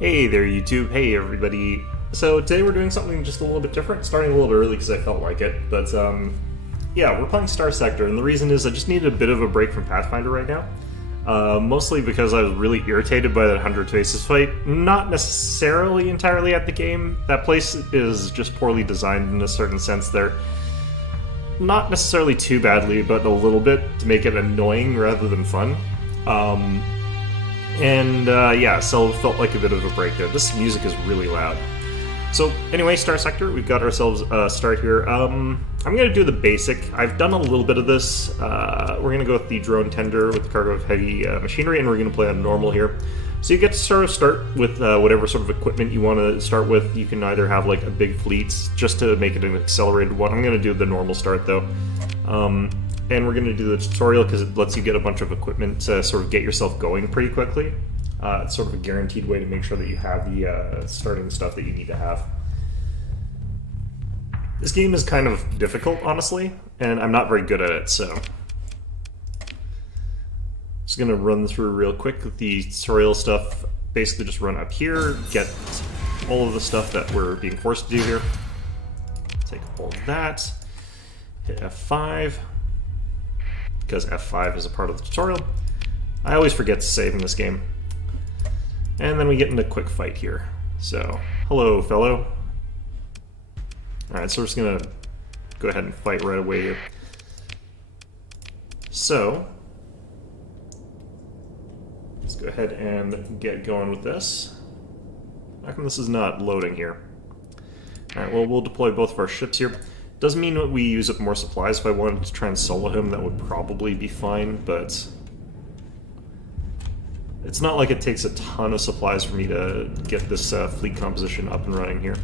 Hey there, YouTube. Hey, everybody. So today we're doing something just a little bit different, starting a little bit early because I felt like it. But yeah, we're playing Starsector, and the reason is I just needed a bit of a break from Pathfinder right now. Mostly because I was really irritated by that 100 Faces fight. Not necessarily entirely at the game. That place is just poorly designed in a certain sense there. Not necessarily too badly, but a little bit to make it annoying rather than fun. Yeah, so it felt like a bit of a break there. This music is really loud. So anyway, Starsector, we've got ourselves a start here. I'm going to do the basic. I've done a little bit of this. We're going to go with the drone tender with the cargo of heavy machinery, and we're going to play on normal here. So you get to sort of start with whatever sort of equipment you want to start with. You can either have like a big fleet just to make it an accelerated one. I'm going to do the normal start though. And we're going to do the tutorial because it lets you get a bunch of equipment to sort of get yourself going pretty quickly. It's sort of a guaranteed way to make sure that you have the starting stuff that you need to have. This game is kind of difficult, honestly, and I'm not very good at it, so... Just going to run through real quick with the tutorial stuff. Basically just run up here, get all of the stuff that we're being forced to do here. Take all of that, hit F5. Because F5 is a part of the tutorial. I always forget to save in this game. And then we get into a quick fight here. So, hello, fellow. Alright, so we're just gonna go ahead and fight right away here. So, let's go ahead and get going with this. How come this is not loading here? Alright, well, we'll deploy both of our ships here. Doesn't mean that we use up more supplies. If I wanted to try and solo him, that would probably be fine, but... It's not like it takes a ton of supplies for me to get this fleet composition up and running here.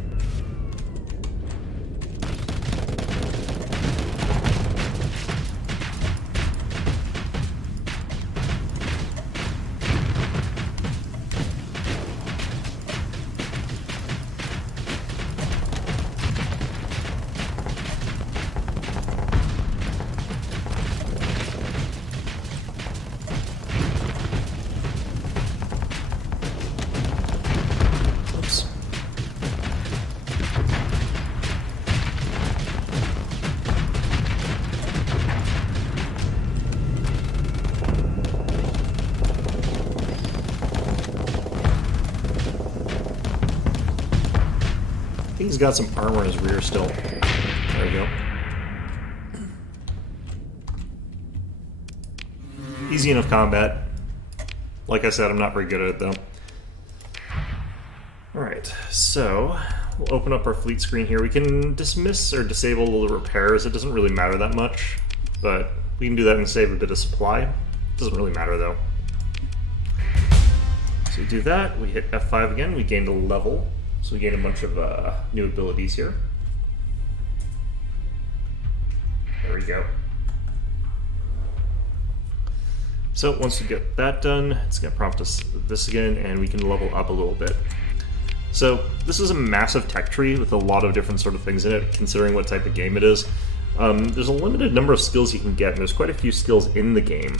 He's got some armor in his rear still. There we go. Easy enough combat. Like I said, I'm not very good at it though. Alright, so we'll open up our fleet screen here. We can dismiss or disable the repairs. It doesn't really matter that much, but we can do that and save a bit of supply. Doesn't really matter though. So we do that, we hit F5 again, we gained a level. So we gain a bunch of new abilities here. There we go. So once we get that done, it's going to prompt us this again, and we can level up a little bit. So this is a massive tech tree with a lot of different sort of things in it, considering what type of game it is. There's a limited number of skills you can get, and there's quite a few skills in the game.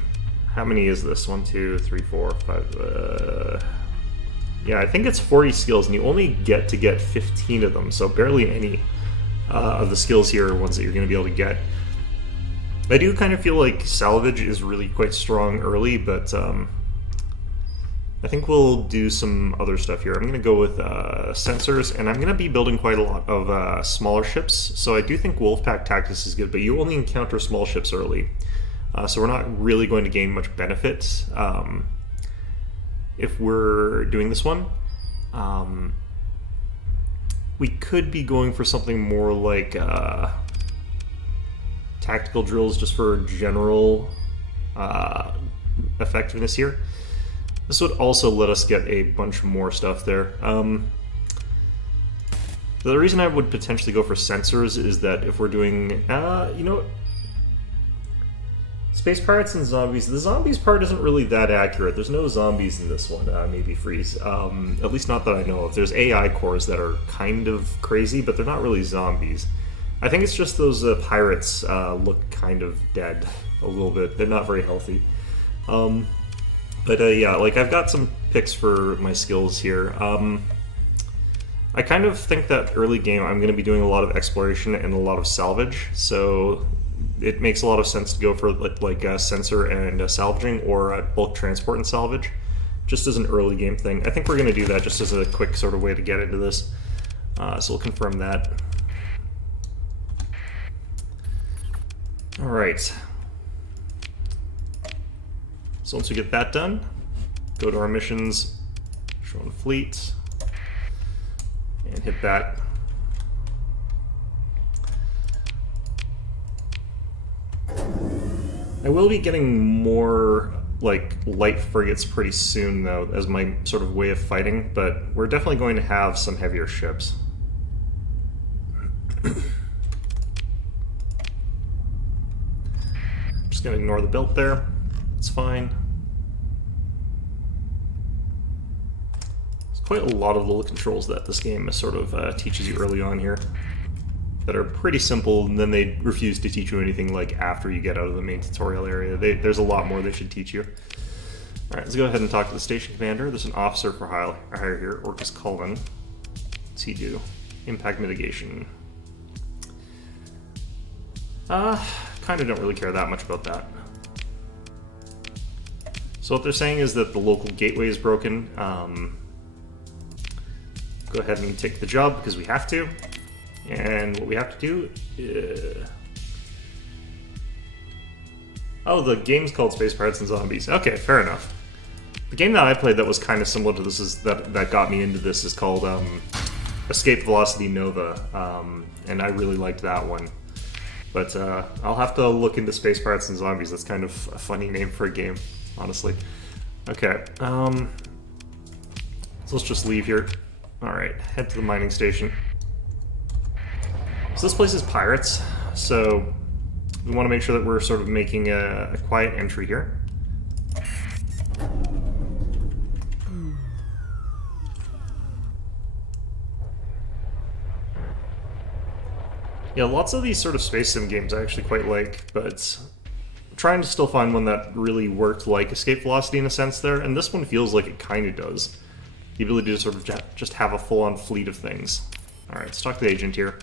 How many is this? 1, 2, 3, 4, 5... Yeah, I think it's 40 skills, and you only get to get 15 of them, so barely any of the skills here are ones that you're going to be able to get. I do kind of feel like salvage is really quite strong early, but I think we'll do some other stuff here. I'm going to go with sensors, and I'm going to be building quite a lot of smaller ships, so I do think Wolfpack Tactics is good, but you only encounter small ships early, so we're not really going to gain much benefit. If we're doing this one, we could be going for something more like tactical drills just for general effectiveness here. This would also let us get a bunch more stuff there. The reason I would potentially go for sensors is that if we're doing, you know, Space Pirates and Zombies. The zombies part isn't really that accurate. There's no zombies in this one, maybe Freeze. At least not that I know of. There's AI cores that are kind of crazy, but they're not really zombies. I think it's just those pirates look kind of dead a little bit. They're not very healthy. Yeah, like I've got some picks for my skills here. I kind of think that early game I'm going to be doing a lot of exploration and a lot of salvage, so it makes a lot of sense to go for like sensor and salvaging, or bulk transport and salvage, just as an early game thing. I think we're going to do that just as a quick sort of way to get into this. So we'll confirm that. All right. So once we get that done, go to our missions, show on fleet, and hit that. I will be getting more like light frigates pretty soon though, as my sort of way of fighting, but we're definitely going to have some heavier ships. Just gonna ignore the build there. It's fine. There's quite a lot of little controls that this game sort of teaches you early on here that are pretty simple, and then they refuse to teach you anything like after you get out of the main tutorial area. There's a lot more they should teach you. Alright, let's go ahead and talk to the station commander. There's an officer for hire here, Orcus Cullen. What's he do? Impact mitigation. Kind of don't really care that much about that. So what they're saying is that the local gateway is broken. Go ahead and take the job because we have to. And what we have to do... Oh, the game's called Space Pirates and Zombies. Okay, fair enough. The game that I played that was kind of similar to this is that got me into this is called Escape Velocity Nova, and I really liked that one. But I'll have to look into Space Pirates and Zombies. That's kind of a funny name for a game, honestly. Okay, so let's just leave here. Alright, head to the mining station. So this place is pirates, so we want to make sure that we're sort of making a quiet entry here. Yeah, lots of these sort of space sim games I actually quite like, but I'm trying to still find one that really worked like Escape Velocity in a sense there, and this one feels like it kind of does. The ability to sort of just have a full-on fleet of things. Alright, let's talk to the agent here.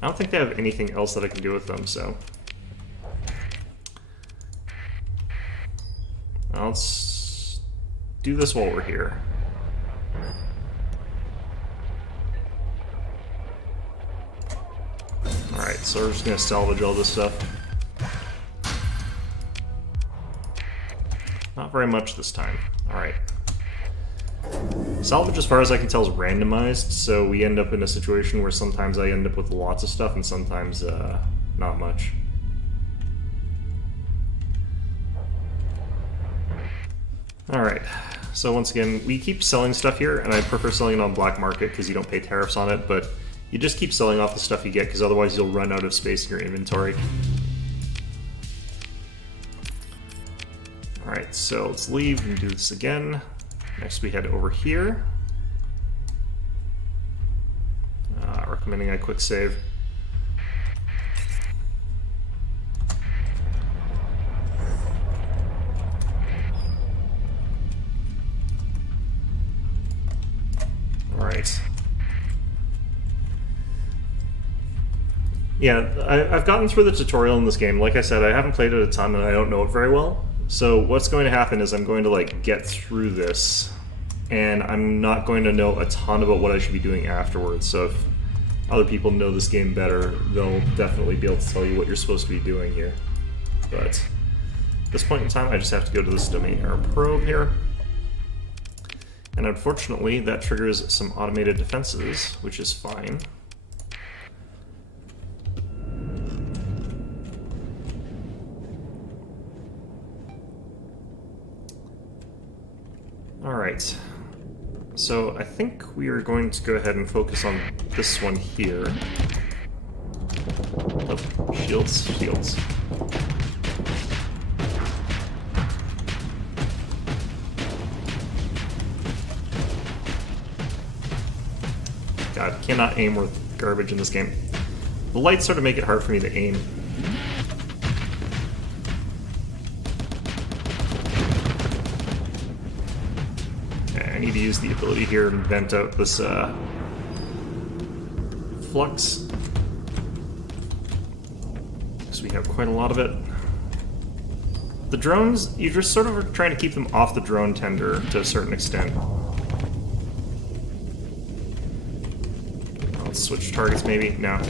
I don't think they have anything else that I can do with them, so... Let's do this while we're here. Alright, so we're just going to salvage all this stuff. Not very much this time. Alright. Salvage, as far as I can tell, is randomized, so we end up in a situation where sometimes I end up with lots of stuff and sometimes not much. Alright, so once again, we keep selling stuff here, and I prefer selling it on black market because you don't pay tariffs on it, but you just keep selling off the stuff you get because otherwise you'll run out of space in your inventory. Alright, so let's leave and do this again. Next we head over here. Recommending a quick save. Alright. Yeah, I've gotten through the tutorial in this game. Like I said, I haven't played it a ton and I don't know it very well. So what's going to happen is I'm going to like get through this and I'm not going to know a ton about what I should be doing afterwards. So if other people know this game better, they'll definitely be able to tell you what you're supposed to be doing here. But at this point in time, I just have to go to this domain error probe here. And unfortunately, that triggers some automated defenses, which is fine. Alright, so I think we are going to go ahead and focus on this one here. Oh, shields, shields. God, cannot aim worth garbage in this game. The lights sort of make it hard for me to aim. maybe use the ability here and vent out this flux. Because we have quite a lot of it. The drones, you're just sort of trying to keep them off the drone tender to a certain extent. Let's switch targets maybe. No.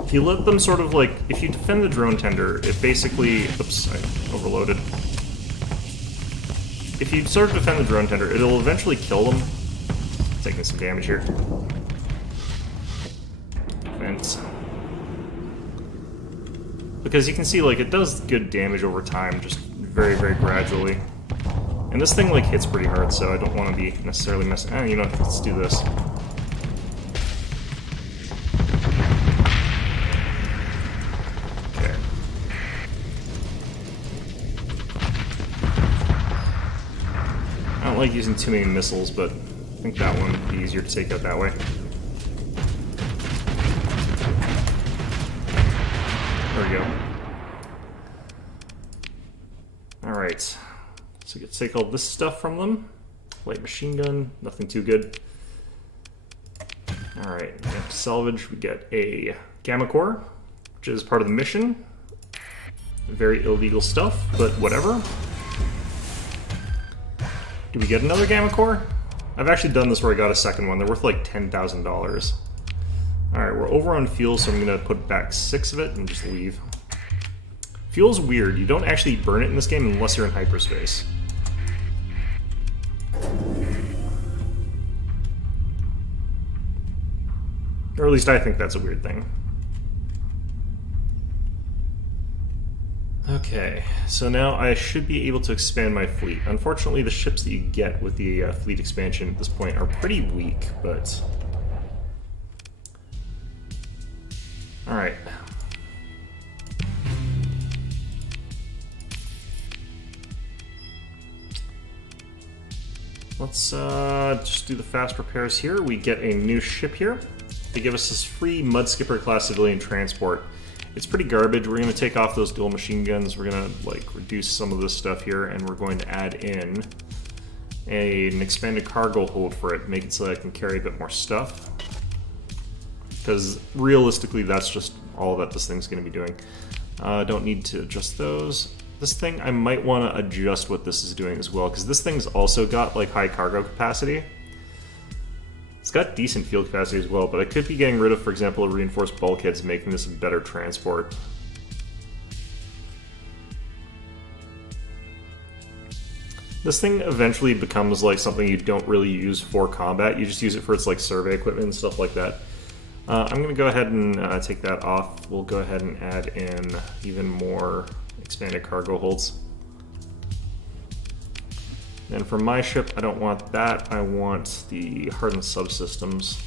If you let them sort of like, if you defend the drone tender, it basically, oops, I overloaded. If you sort of defend the drone tender, it'll eventually kill them. Taking some damage here. Vents. Because you can see, like, it does good damage over time, just very, very gradually. And this thing, like, hits pretty hard, so I don't want to be necessarily messing. You know what, let's do this. I don't like using too many missiles, but I think that one would be easier to take out that way. There we go. Alright. So we get to take all this stuff from them. Light machine gun, nothing too good. Alright, we have to salvage. We get a gamma core, which is part of the mission. Very illegal stuff, but whatever. Do we get another gamma core? I've actually done this where I got a second one. They're worth like $10,000. Alright, we're over on fuel, so I'm going to put back 6 of it and just leave. Fuel's weird. You don't actually burn it in this game unless you're in hyperspace. Or at least I think that's a weird thing. Okay, so now I should be able to expand my fleet. Unfortunately, the ships that you get with the fleet expansion at this point are pretty weak, but... Alright. Let's just do the fast repairs here. We get a new ship here. They give us this free Mudskipper class civilian transport. It's pretty garbage. We're going to take off those dual machine guns. We're going to like reduce some of this stuff here, and we're going to add in an expanded cargo hold for it, make it so that I can carry a bit more stuff. Because realistically, that's just all that this thing's going to be doing. Don't need to adjust those. This thing, I might want to adjust what this is doing as well, because this thing's also got like high cargo capacity. It's got decent fuel capacity as well, but I could be getting rid of, for example, reinforced bulkheads, making this a better transport. This thing eventually becomes like something you don't really use for combat. You just use it for its like survey equipment and stuff like that. I'm going to go ahead and take that off. We'll go ahead and add in even more expanded cargo holds. And for my ship, I don't want that. I want the hardened subsystems.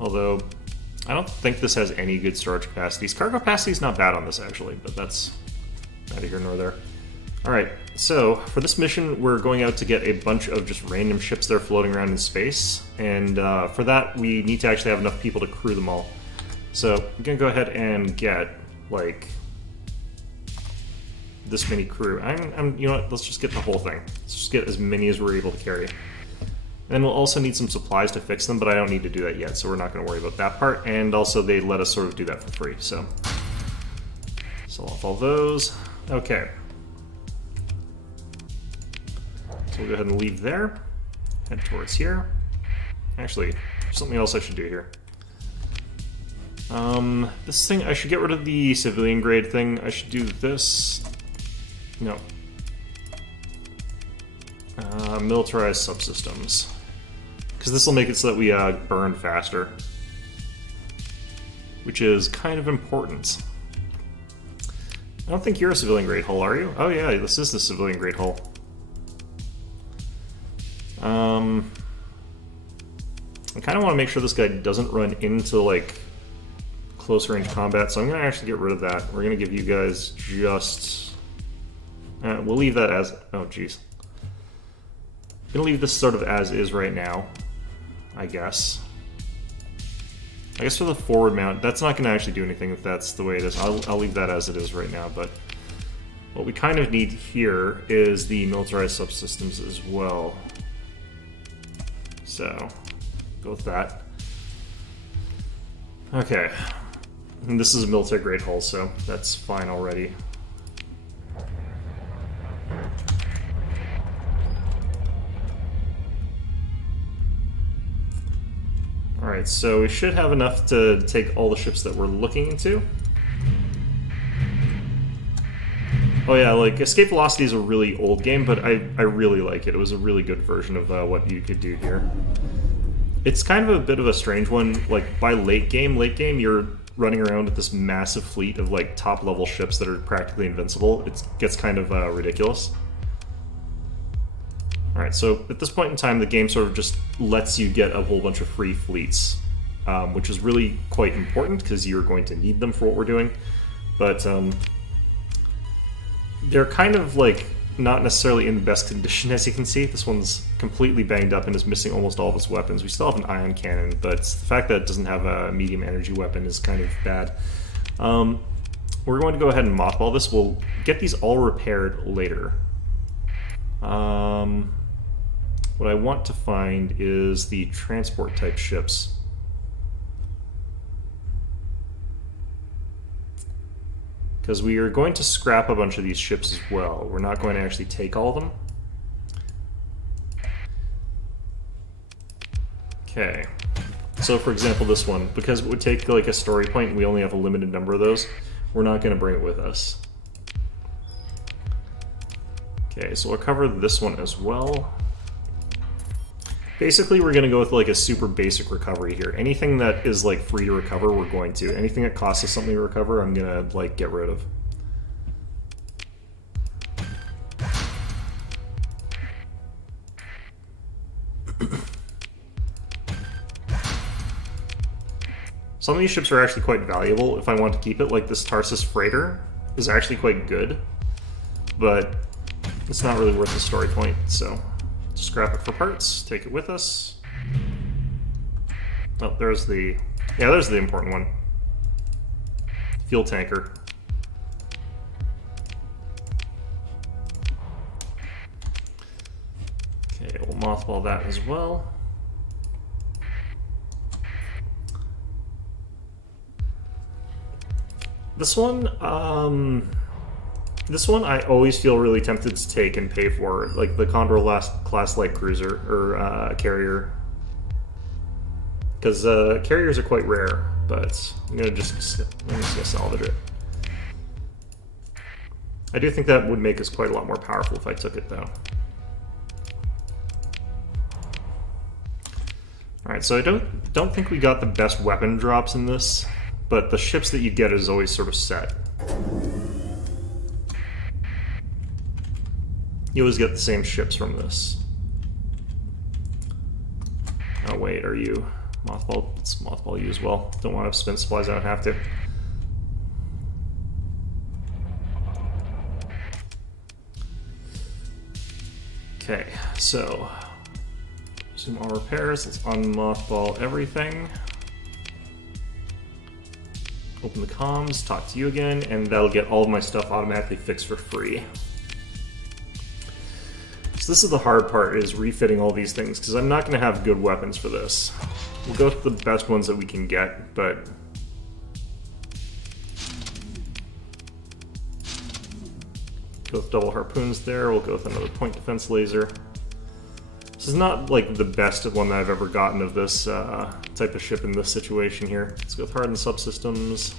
Although, I don't think this has any good storage capacities. Cargo capacity is not bad on this, actually, but that's neither here nor there. Alright, so for this mission, we're going out to get a bunch of just random ships that are floating around in space. And for that, we need to actually have enough people to crew them all. So, I'm going to go ahead and get, like... this many crew. You know what, let's just get the whole thing. Let's just get as many as we're able to carry. And we'll also need some supplies to fix them, but I don't need to do that yet, so we're not going to worry about that part. And also, they let us sort of do that for free, so... sell off all those. Okay. So we'll go ahead and leave there. Head towards here. Actually, there's something else I should do here. This thing, I should get rid of the civilian grade thing. I should do this... No. Militarized subsystems. Because this will make it so that we burn faster. Which is kind of important. I don't think you're a civilian grade hull, are you? Oh yeah, this is the civilian grade hull. I kind of want to make sure this guy doesn't run into, like, close range combat, so I'm going to actually get rid of that. We're going to give you guys just... we'll leave that as... oh, jeez. I'm going to leave this sort of as is right now, I guess. I guess for the forward mount, that's not going to actually do anything if that's the way it is. I'll leave that as it is right now, but what we kind of need here is the militarized subsystems as well. So, go with that. Okay. And this is a military grade hull, so that's fine already. Alright, so we should have enough to take all the ships that we're looking into. Oh yeah, like, Escape Velocity is a really old game, but I really like it. It was a really good version of what you could do here. It's kind of a bit of a strange one. Like, by late game, you're running around with this massive fleet of, like, top-level ships that are practically invincible. It gets kind of ridiculous. Alright, so at this point in time, the game sort of just lets you get a whole bunch of free fleets, which is really quite important because you're going to need them for what we're doing. But they're kind of, like, not necessarily in the best condition, as you can see. This one's completely banged up and is missing almost all of its weapons. We still have an ion cannon, but the fact that it doesn't have a medium energy weapon is kind of bad. We're going to go ahead and mothball this. We'll get these all repaired later. What I want to find is the transport type ships. Because we are going to scrap a bunch of these ships as well. We're not going to actually take all of them. Okay. So for example, this one, because it would take like a story point and we only have a limited number of those, we're not going to bring it with us. Okay, so we'll cover this one as well. Basically, we're going to go with like a super basic recovery here. Anything that is like free to recover, we're going to. Anything that costs us something to recover, I'm going to like get rid of. Some of these ships are actually quite valuable if I want to keep it, like this Tarsus freighter is actually quite good, but it's not really worth the story point, so scrap it for parts, take it with us. Oh, there's the important one. Fuel tanker. Okay, we'll mothball that as well. This one I always feel really tempted to take and pay for, like the Condor class light cruiser or carrier, because carriers are quite rare. But I'm just gonna salvage it. I do think that would make us quite a lot more powerful if I took it, though. All right, so I don't think we got the best weapon drops in this, but the ships that you get is always sort of set. You always get the same ships from this. Oh wait, are you mothball? Let's mothball you as well. Don't want to have spin supplies, I don't have to. Okay, so resume all repairs. Let's unmothball everything. Open the comms, talk to you again, and that'll get all of my stuff automatically fixed for free. So this is the hard part, is refitting all these things, because I'm not going to have good weapons for this. We'll go with the best ones that we can get, but go with double harpoons there. We'll go with another point defense laser. This is not like the best one that I've ever gotten of this type of ship in this situation here. Let's go with hardened subsystems.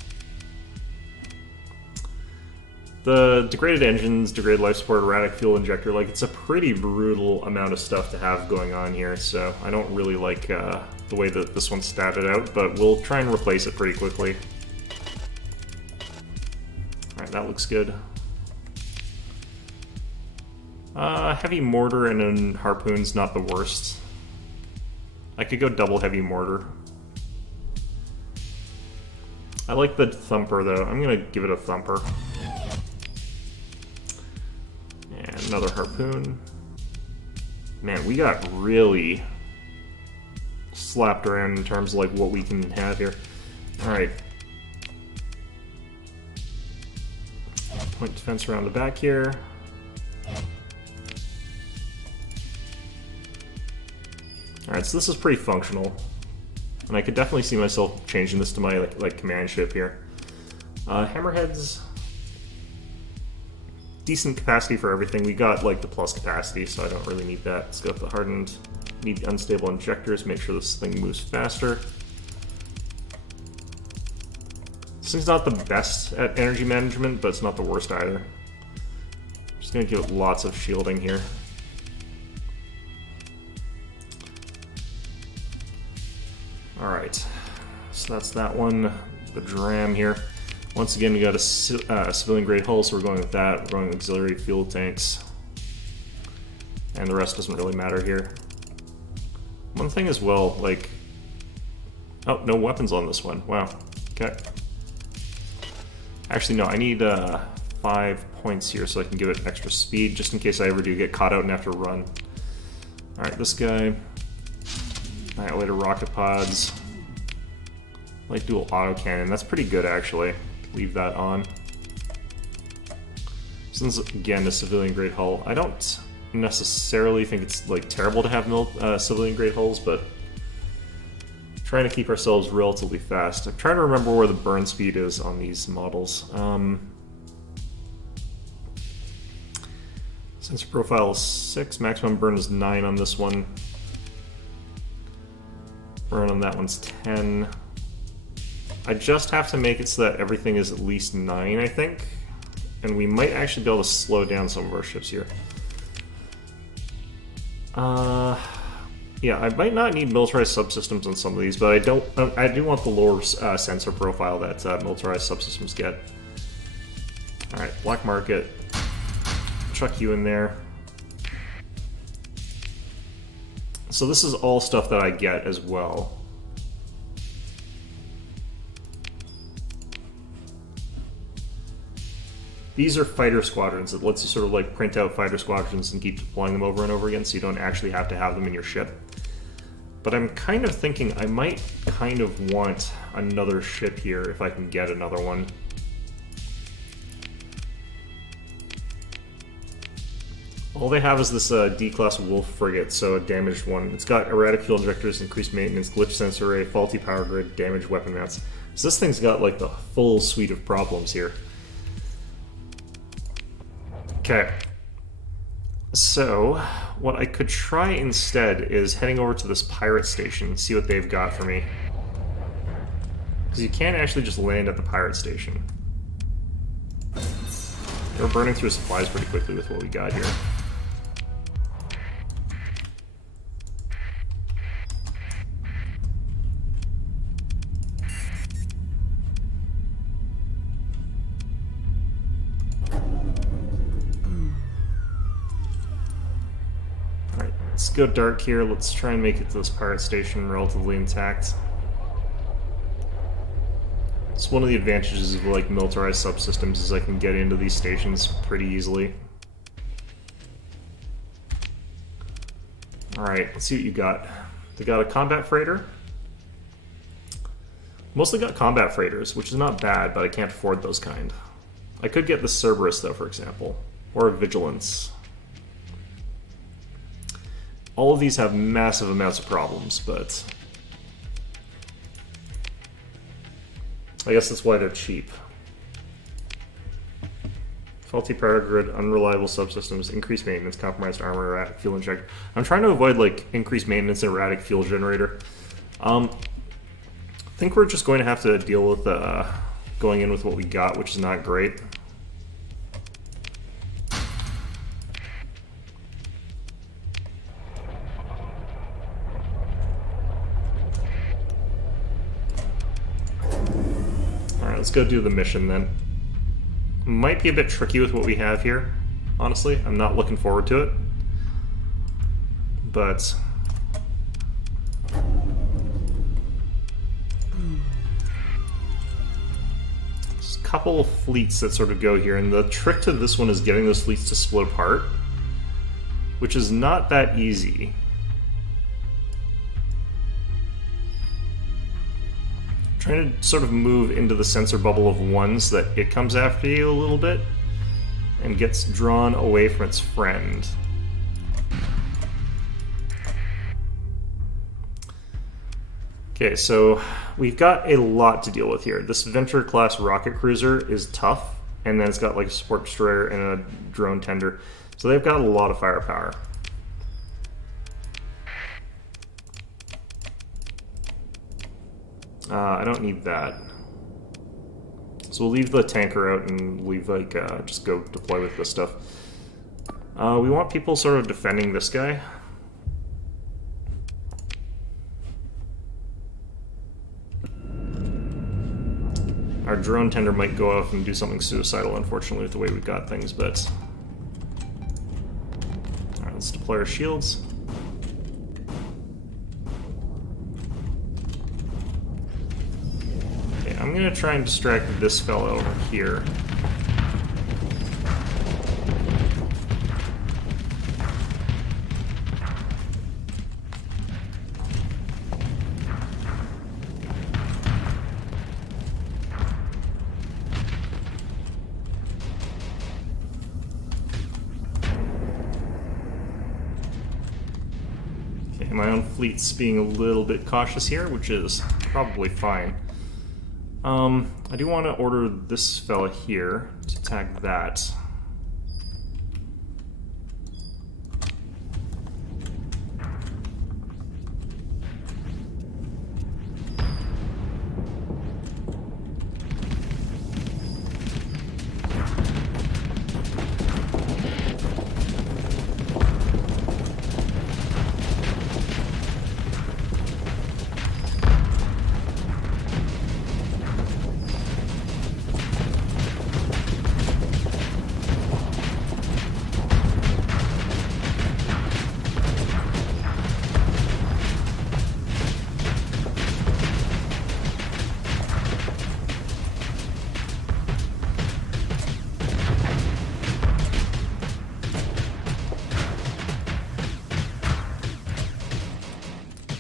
The degraded engines, degraded life support, erratic fuel injector, like it's a pretty brutal amount of stuff to have going on here, so I don't really like the way that this one's statted out, but we'll try and replace it pretty quickly. Alright, that looks good. Heavy mortar and then harpoon's not the worst. I could go double heavy mortar. I like the thumper though. I'm gonna give it a thumper. And another harpoon. Man, we got really slapped around in terms of like what we can have here. Alright. Point defense around the back here. Alright, so this is pretty functional. And I could definitely see myself changing this to my like command ship here. Hammerheads. Decent capacity for everything. We got like the plus capacity, so I don't really need that. Let's go with the hardened. Need unstable injectors, make sure this thing moves faster. This thing's not the best at energy management, but it's not the worst either. I'm just gonna give it lots of shielding here. Alright, so that's that one. The dram here. Once again, we got a civilian grade hull, so we're going with that. We're going auxiliary fuel tanks. And the rest doesn't really matter here. One thing as well, like... Oh, no weapons on this one. Wow. Okay. Actually, no, I need 5 points here so I can give it extra speed, just in case I ever do get caught out and have to run. Alright, this guy. Annihilator rocket pods. Like dual autocannon. That's pretty good, actually. Leave that on. Since, again, a civilian-grade hull. I don't necessarily think it's like terrible to have civilian-grade hulls, but trying to keep ourselves relatively fast. I'm trying to remember where the burn speed is on these models. Sensor profile is 6, maximum burn is 9 on this one. Burn on that one's 10. I just have to make it so that everything is at least 9, I think. And we might actually be able to slow down some of our ships here. Yeah, I might not need militarized subsystems on some of these, but I do want the lower sensor profile that militarized subsystems get. Alright, black market. Chuck you in there. So this is all stuff that I get as well. These are fighter squadrons. It lets you sort of like print out fighter squadrons and keep deploying them over and over again, so you don't actually have to have them in your ship. But I'm kind of thinking I might kind of want another ship here if I can get another one. All they have is this D-class Wolf frigate, so a damaged one. It's got erratic fuel injectors, increased maintenance, glitch sensor array, faulty power grid, damaged weapon mounts. So this thing's got like the full suite of problems here. Okay. So, what I could try instead is heading over to this pirate station and see what they've got for me. Because you can't actually just land at the pirate station. We're burning through supplies pretty quickly with what we got here. Let's go dark here. Let's try and make it to this pirate station relatively intact. It's one of the advantages of like militarized subsystems is I can get into these stations pretty easily. Alright, let's see what you got. They got a combat freighter. Mostly got combat freighters, which is not bad, but I can't afford those kind. I could get the Cerberus though, for example. Or a Vigilance. All of these have massive amounts of problems, but I guess that's why they're cheap. Faulty power grid, unreliable subsystems, increased maintenance, compromised armor, erratic fuel injector. I'm trying to avoid like increased maintenance and erratic fuel generator. I think we're just going to have to deal with going in with what we got, which is not great. Let's go do the mission then. Might be a bit tricky with what we have here, honestly. I'm not looking forward to it. But there's a couple of fleets that sort of go here, and the trick to this one is getting those fleets to split apart, which is not that easy. Trying to sort of move into the sensor bubble of 1 so that it comes after you a little bit and gets drawn away from its friend. Okay, so we've got a lot to deal with here. This Venture-class rocket cruiser is tough, and then it's got like a support destroyer and a drone tender. So they've got a lot of firepower. I don't need that. So we'll leave the tanker out and leave like just go deploy with this stuff. We want people sort of defending this guy. Our drone tender might go off and do something suicidal, unfortunately, with the way we've got things, but... Alright, let's deploy our shields. Okay, I'm gonna try and distract this fellow over here. My own fleet's being a little bit cautious here, which is probably fine. I do want to order this fella here to attack that.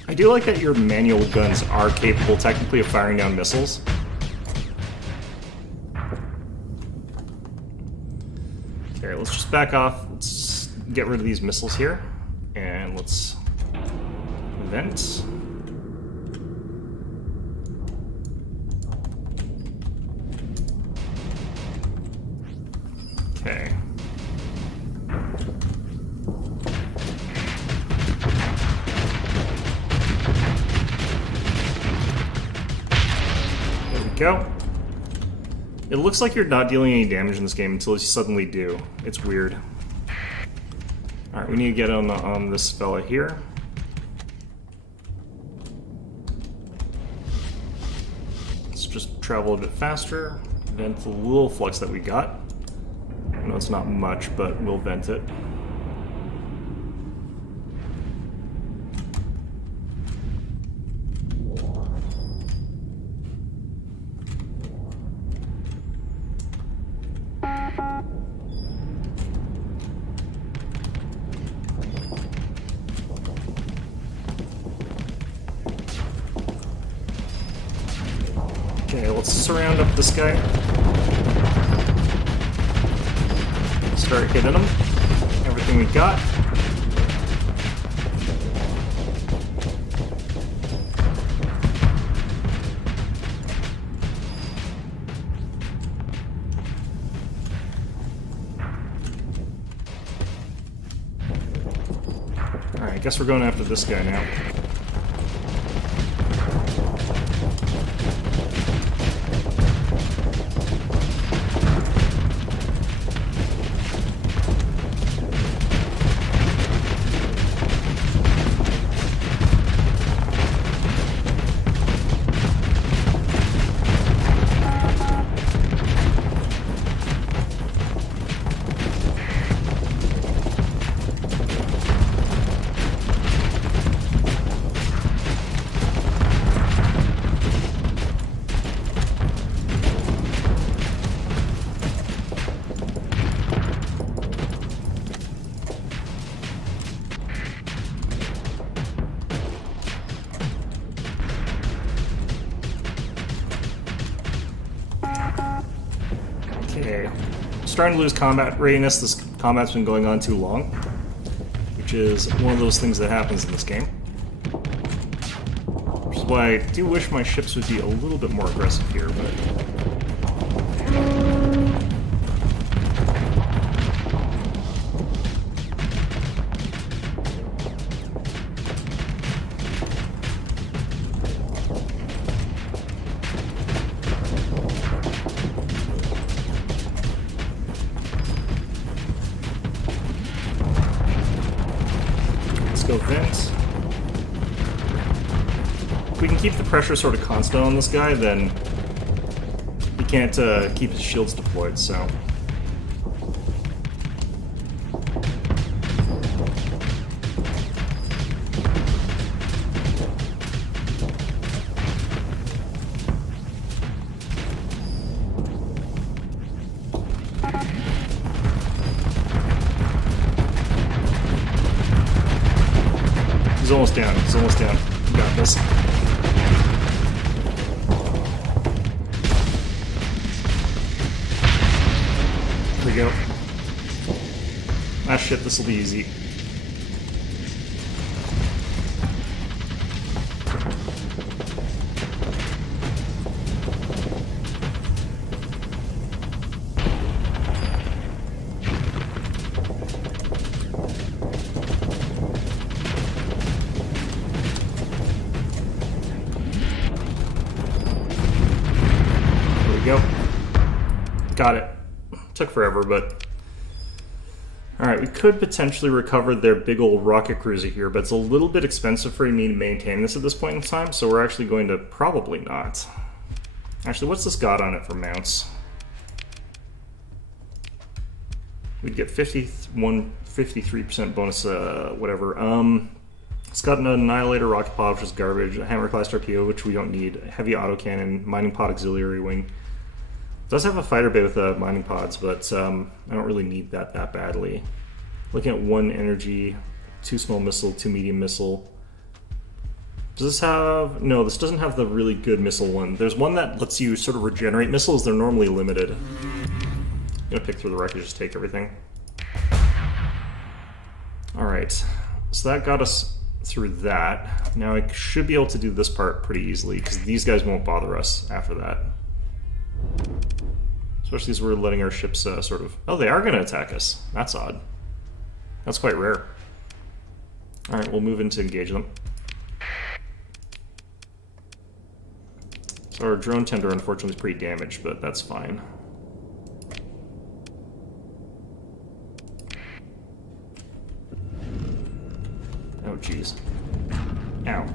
I do like that your manual guns are capable, technically, of firing down missiles. Okay, let's just back off. Let's get rid of these missiles here. And let's vent. Okay. Go. It looks like you're not dealing any damage in this game until you suddenly do. It's weird. Alright, we need to get on this fella here. Let's just travel a bit faster. Vent the little flux that we got. I know it's not much, but we'll vent it. Okay, let's surround up this guy. Start hitting him. Everything we got. Alright, I guess we're going after this guy now. starting to lose combat readiness. This combat's been going on too long, which is one of those things that happens in this game. Which is why I do wish my ships would be a little bit more aggressive here, but... go vent. If we can keep the pressure sort of constant on this guy, then he can't keep his shields deployed, so... He's almost down. He's almost down. We got this. There we go. Ah shit, this will be easy. Go. Got it. Took forever, but... Alright, we could potentially recover their big old rocket cruiser here, but it's a little bit expensive for me to maintain this at this point in time, so we're actually going to probably not. Actually, what's this got on it for mounts? We'd get 53% bonus, whatever. It's got an Annihilator rocket pod, which is garbage, a Hammer class torpedo, which we don't need, a heavy autocannon, mining pod auxiliary wing. It does have a fighter bay with mining pods, but I don't really need that badly. Looking at 1 energy, 2 small missile, 2 medium missile. Does this have... No, this doesn't have the really good missile one. There's one that lets you sort of regenerate missiles. They're normally limited. I'm gonna pick through the wreckage, just take everything. Alright, so that got us through that. Now I should be able to do this part pretty easily, because these guys won't bother us after that. Especially as we're letting our ships sort of... Oh, they are going to attack us. That's odd. That's quite rare. Alright, we'll move in to engage them. So our drone tender, unfortunately, is pretty damaged, but that's fine. Oh, jeez. Ow.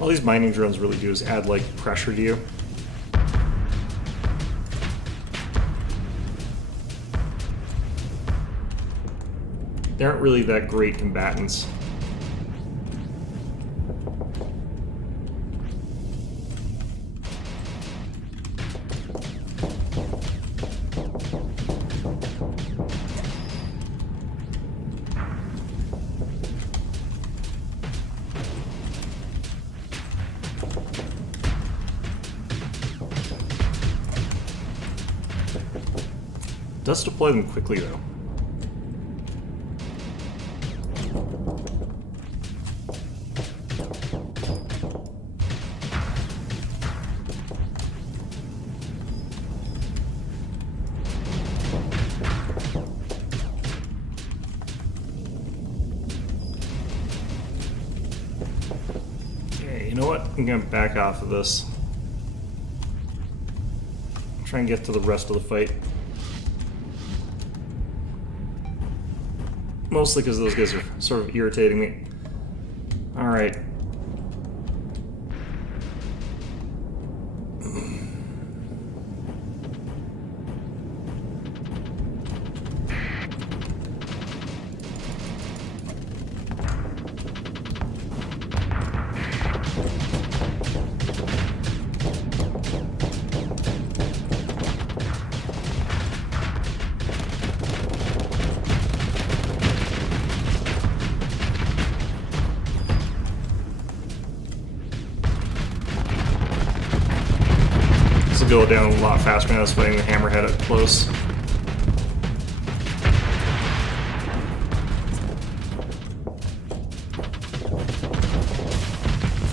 All these mining drones really do is add, like, pressure to you. They aren't really that great combatants. Does deploy them quickly, though. Okay, you know what? I'm gonna back off of this. Try and get to the rest of the fight. Mostly because those guys are sort of irritating me. Alright. This will go down a lot faster when I was fighting the hammerhead up close.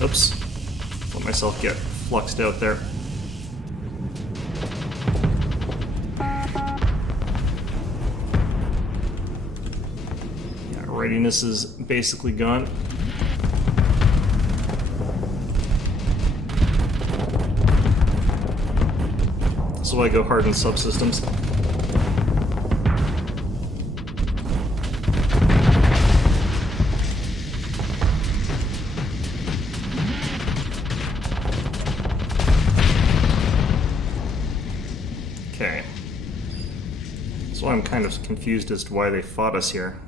Oops. Let myself get fluxed out there. Yeah, readiness is basically gone. So I go hard in subsystems. Okay. So I'm kind of confused as to why they fought us here.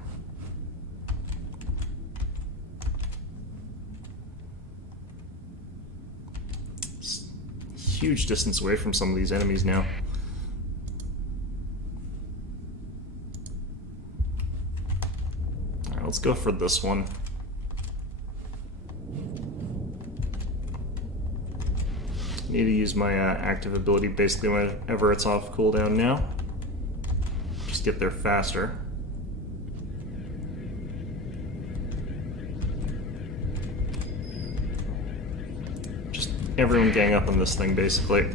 Huge distance away from some of these enemies now. Alright, let's go for this one. Need to use my active ability basically whenever it's off cooldown now. Just get there faster. Everyone gang up on this thing, basically.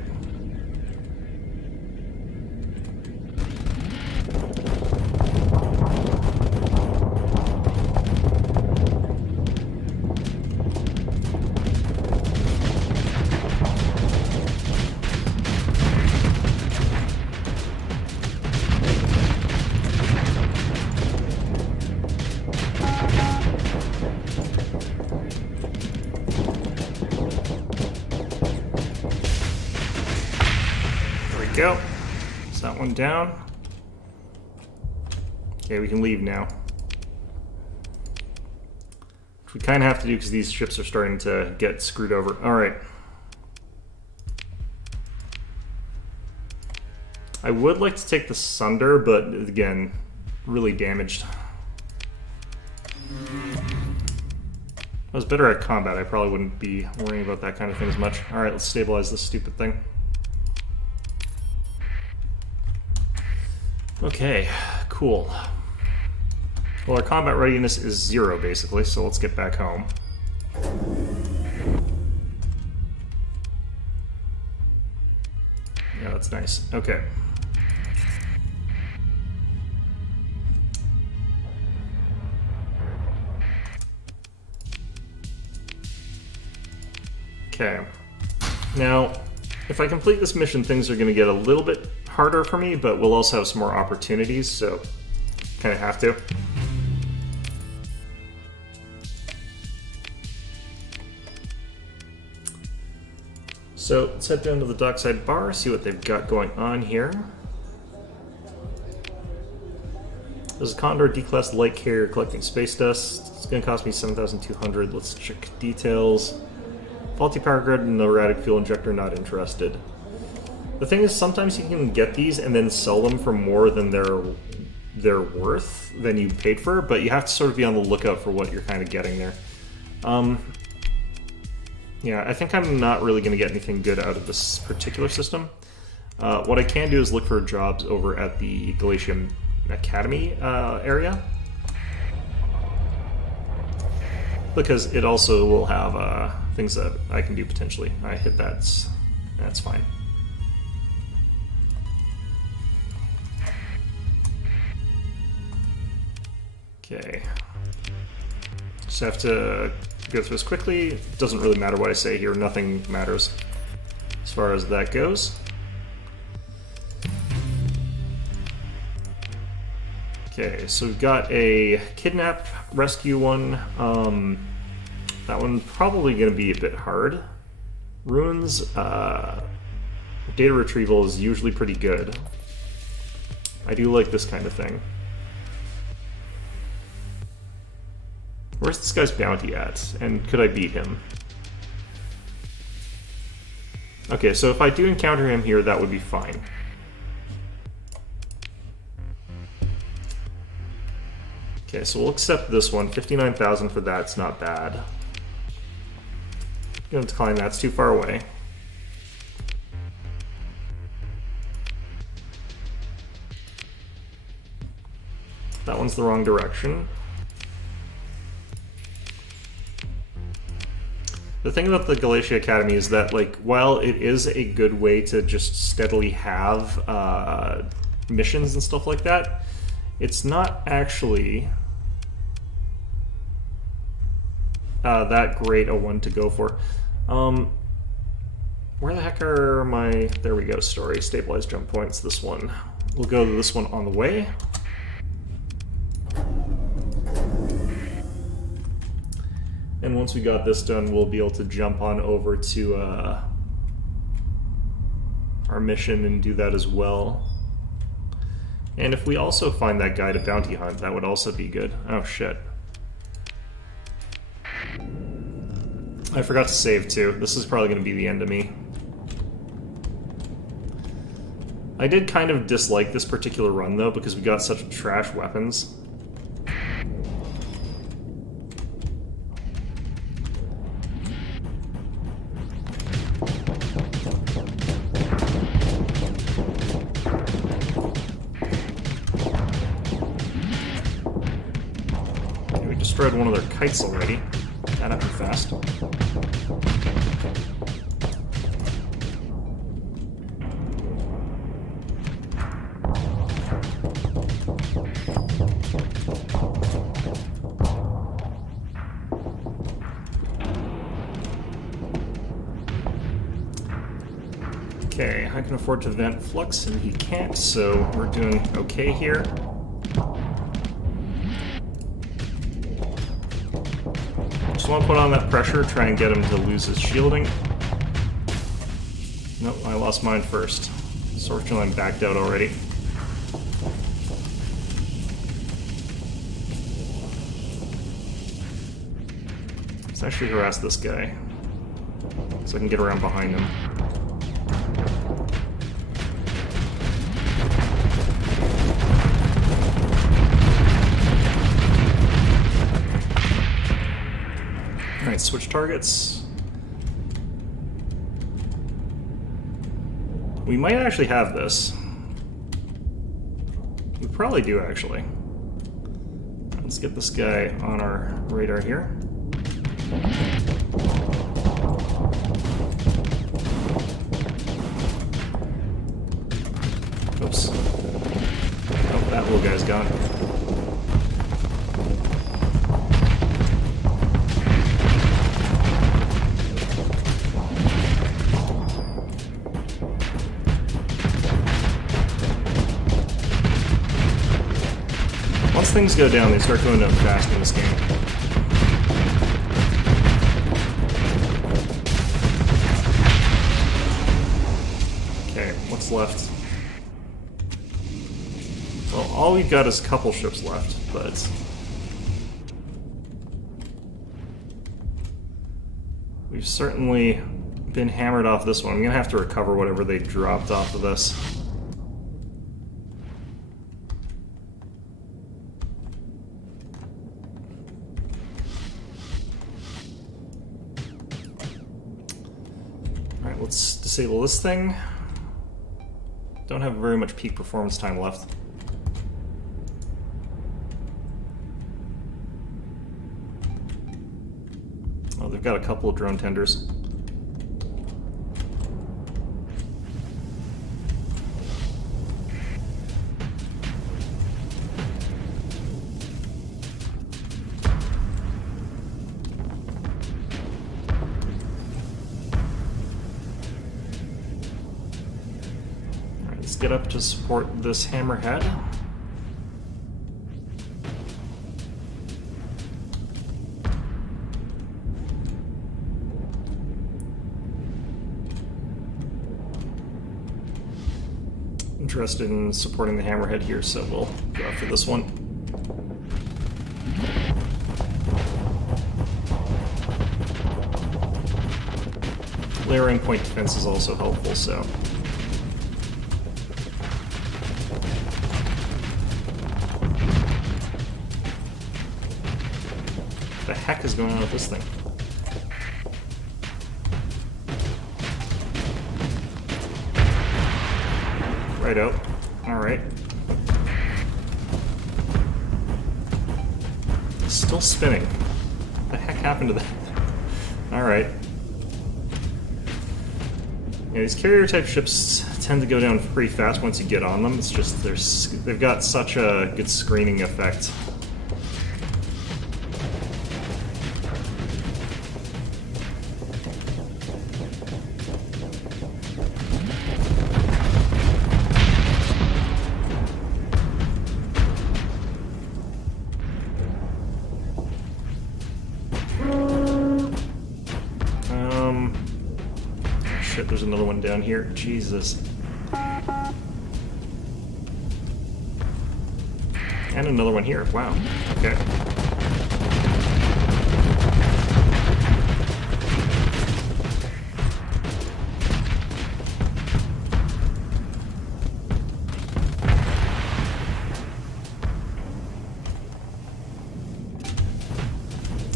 Go. Is that one down? Okay, we can leave now. Which we kind of have to do because these ships are starting to get screwed over. Alright. I would like to take the Sunder, but again, really damaged. If I was better at combat, I probably wouldn't be worrying about that kind of thing as much. Alright, let's stabilize this stupid thing. Okay, cool. Well, our combat readiness is 0, basically, so let's get back home. Yeah, that's nice. Okay. Okay. Now, if I complete this mission, things are going to get a little bit harder for me, but we'll also have some more opportunities, so kind of have to. So let's head down to the dockside bar, see what they've got going on here. There's a Condor D-class light carrier collecting space dust. It's going to cost me 7,200. Let's check details. Faulty power grid and the erratic fuel injector, not interested. The thing is, sometimes you can get these and then sell them for more than they're worth, than you paid for, but you have to sort of be on the lookout for what you're kind of getting there. Yeah, I think I'm not really going to get anything good out of this particular system. What I can do is look for jobs over at the Galatium Academy area, because it also will have things that I can do potentially. I hit that's fine. Okay. Just have to go through this quickly. It doesn't really matter what I say here. Nothing matters as far as that goes. Okay, so we've got a kidnap rescue one. That one's probably going to be a bit hard. Ruins, data retrieval is usually pretty good. I do like this kind of thing. Where's this guy's bounty at? And could I beat him? Okay, so if I do encounter him here, that would be fine. Okay, so we'll accept this one. 59,000 for that's not bad. I'm gonna decline that, it's too far away. one's the wrong direction. The thing about the Galatia Academy is that, like, while it is a good way to just steadily have missions and stuff like that, it's not actually that great a one to go for. Where the heck are my... There we go, story. Stabilized jump points, this one. We'll go to this one on the way. And once we got this done, we'll be able to jump on over to our mission and do that as well. And if we also find that guy to bounty hunt, that would also be good. Oh, shit. I forgot to save, too. This is probably going to be the end of me. I did kind of dislike this particular run, though, because we got such trash weapons. Okay, we destroyed one of their kites already. That happened fast. Okay, I can afford to vent flux, and he can't, so we're doing okay here. Just want to put on that pressure, try and get him to lose his shielding. Nope, I lost mine first. Fortunately, I'm backed out already. Let's actually harass this guy, so I can get around behind him. Alright, switch targets. We might actually have this. We probably do, actually. Let's get this guy on our radar here. Oops. Oh, that little guy's gone. Once things go down, they start going down fast in this game. Okay, what's left? Well, all we've got is a couple ships left, but... we've certainly been hammered off this one. I'm gonna have to recover whatever they dropped off of this. Alright, let's disable this thing. Don't have very much peak performance time left. Oh, they've got a couple of drone tenders. Let's get up to support this hammerhead. Interested in supporting the hammerhead here, so we'll go after this one. Layering point defense is also helpful, so... What the heck is going on with this thing? Right out. Alright. still spinning. What the heck happened to that? Alright. Yeah, these carrier-type ships tend to go down pretty fast once you get on them. It's just they've got such a good screening effect. Shit, there's another one down here. Jesus. And another one here. Wow. Okay.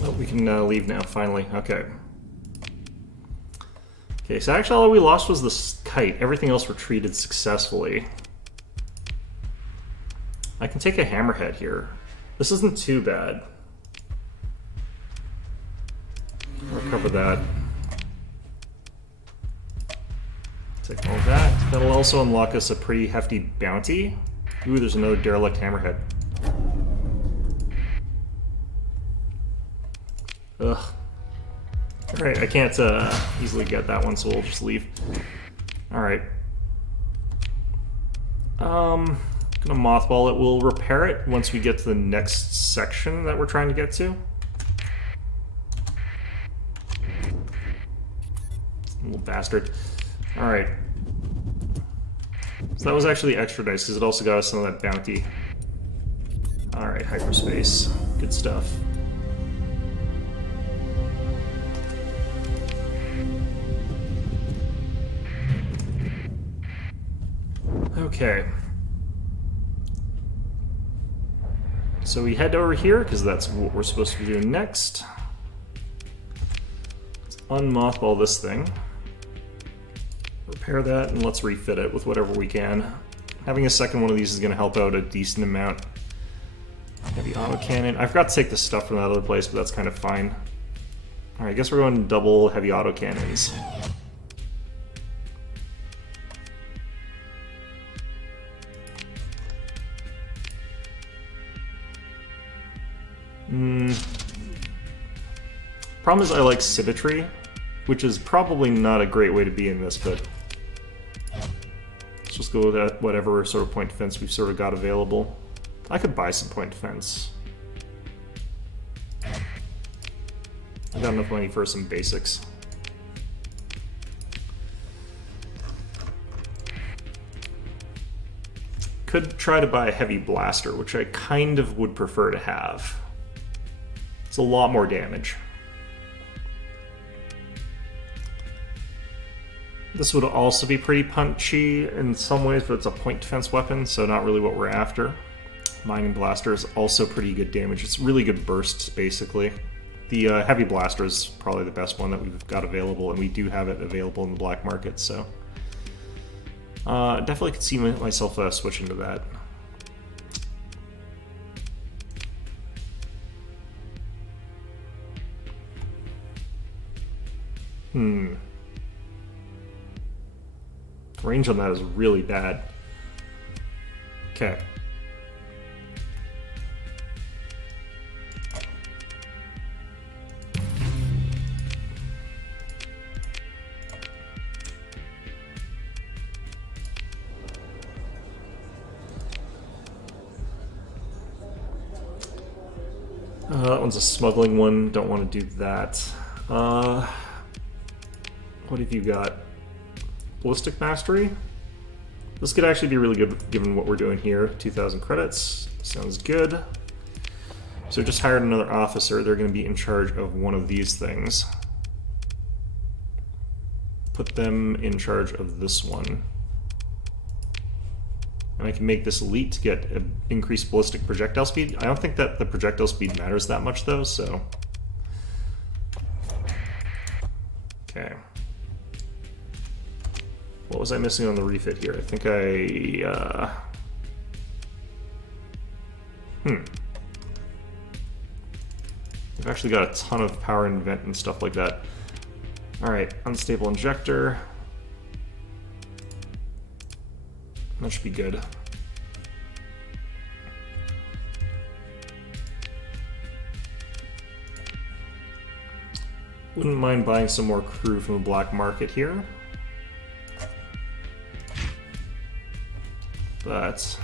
Oh, we can leave now, finally. Okay. Okay, so actually all we lost was this kite. Everything else retreated successfully. I can take a hammerhead here. This isn't too bad. Recover that. Take all that. That'll also unlock us a pretty hefty bounty. Ooh, there's another derelict hammerhead. Ugh. Alright, I can't easily get that one, so we'll just leave. Alright. Gonna mothball it. We'll repair it once we get to the next section that we're trying to get to. Little bastard. Alright. So that was actually extra nice, because it also got us some of that bounty. Alright, hyperspace. Good stuff. Okay. So we head over here, because that's what we're supposed to be doing next. Let's unmothball this thing. Repair that, and let's refit it with whatever we can. Having a second one of these is going to help out a decent amount. Heavy autocannon. I forgot to take the stuff from that other place, but that's kind of fine. Alright, I guess we're going double heavy autocannons. Problem is I like symmetry, which is probably not a great way to be in this, but let's just go with that, whatever sort of point defense we've sort of got available. I could buy some point defense. I got enough money for some basics. Could try to buy a heavy blaster, which I kind of would prefer to have. It's a lot more damage. This would also be pretty punchy in some ways, but it's a point defense weapon, so not really what we're after. Mining blaster is also pretty good damage. It's really good bursts, basically. The heavy blaster is probably the best one that we've got available, and we do have it available in the black market, so definitely could see myself switching to that. Range on that is really bad. Okay. That one's a smuggling one. Don't want to do that. What have you got? Ballistic Mastery? This could actually be really good given what we're doing here. 2,000 credits. Sounds good. So just hired another officer. They're going to be in charge of one of these things. Put them in charge of this one. And I can make this elite to get increased ballistic projectile speed. I don't think that the projectile speed matters that much though, so... Okay. What was I missing on the refit here? I think We've actually got a ton of power and vent and stuff like that. Alright, unstable injector. That should be good. Wouldn't mind buying some more crew from the black market here. But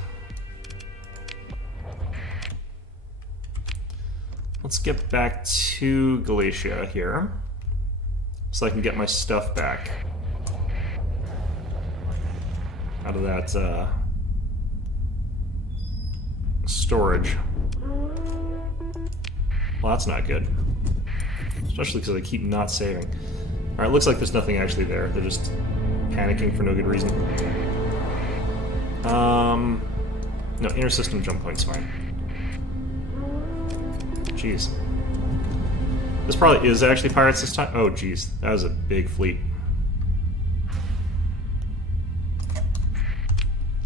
let's get back to Galatia here so I can get my stuff back out of that storage. Well, that's not good. Especially because I keep not saving. Alright, looks like there's nothing actually there. They're just panicking for no good reason. No, inner system jump point's fine. Jeez. This probably is actually pirates this time. Oh, jeez. That was a big fleet.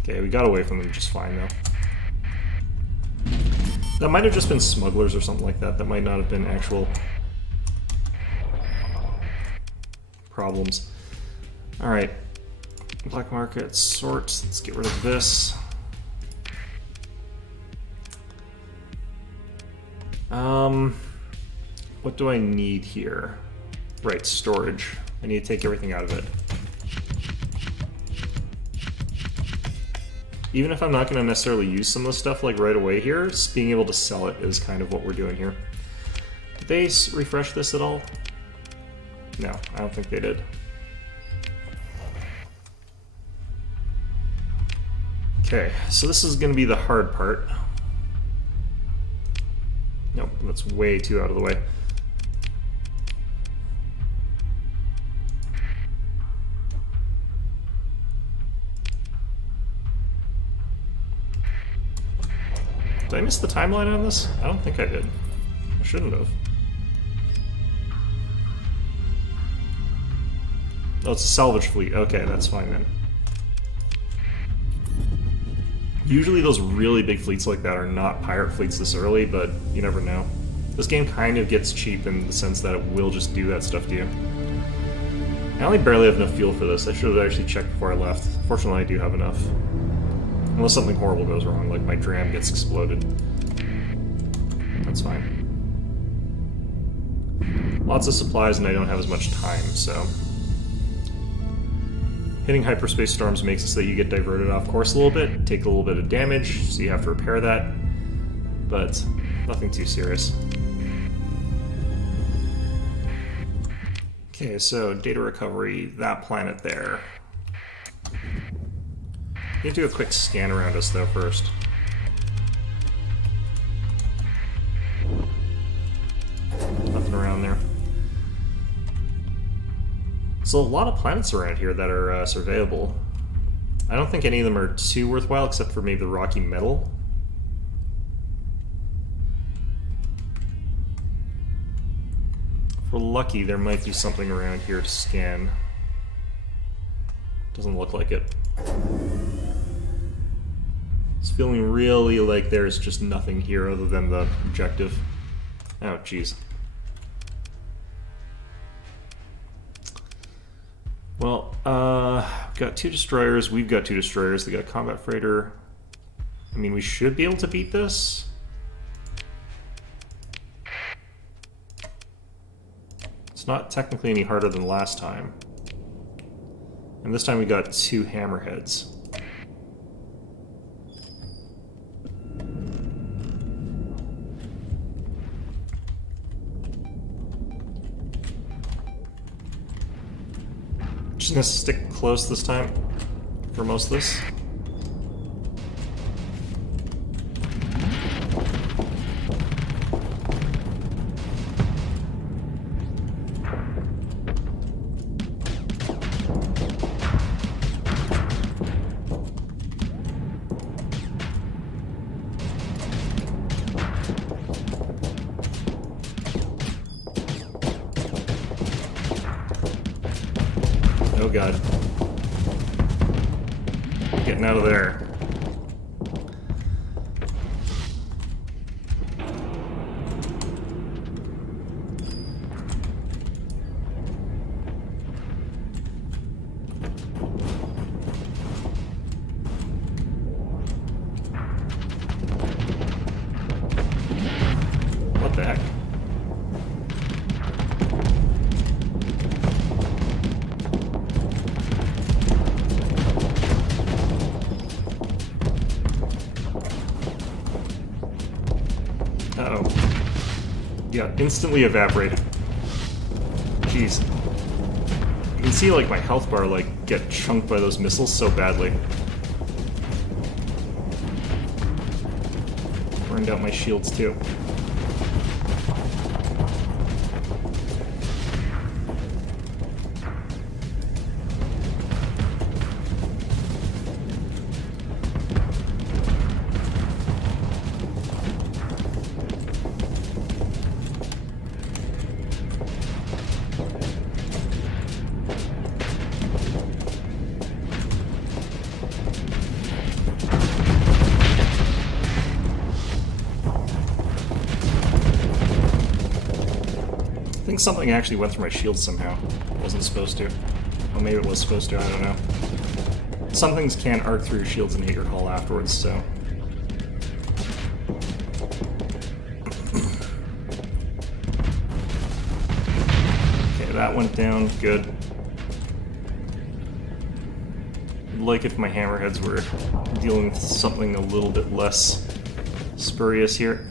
Okay, we got away from them just fine, though. That might have just been smugglers or something like that. That might not have been actual problems. Alright. Black market, sort. Let's get rid of this. What do I need here? Right, storage. I need to take everything out of it. Even if I'm not going to necessarily use some of the stuff like right away here, just being able to sell it is kind of what we're doing here. Did they refresh this at all? No, I don't think they did. Okay, so this is going to be the hard part. Nope, that's way too out of the way. Did I miss the timeline on this? I don't think I did. I shouldn't have. Oh, it's a salvage fleet. Okay, that's fine then. Usually those really big fleets like that are not pirate fleets this early, but you never know. This game kind of gets cheap in the sense that it will just do that stuff to you. I only barely have enough fuel for this. I should have actually checked before I left. Fortunately, I do have enough. Unless something horrible goes wrong, like my dram gets exploded. That's fine. Lots of supplies and I don't have as much time, so... Hitting hyperspace storms makes it so that you get diverted off course a little bit, take a little bit of damage, so you have to repair that, but nothing too serious. Okay, so data recovery, that planet there. Need to do a quick scan around us though first. Nothing around there. So a lot of planets around here that are surveyable. I don't think any of them are too worthwhile, except for maybe the rocky metal. If we're lucky, there might be something around here to scan. Doesn't look like it. It's feeling really like there's just nothing here other than the objective. Oh, jeez. Well, we've got two destroyers, we've got two destroyers, they got a combat freighter. I mean, we should be able to beat this. It's not technically any harder than last time. And this time we got two hammerheads. Just gonna stick close this time for most of this. Oh god. Getting out of there. instantly evaporated. Jeez. You can see, like, my health bar, like, get chunked by those missiles so badly. Burned out my shields, too. I think something actually went through my shield somehow. It wasn't supposed to. Well, maybe it was supposed to, I don't know. Some things can arc through your shields and hit your hull afterwards, so... Okay, that went down. Good. I'd like if my hammerheads were dealing with something a little bit less spurious here.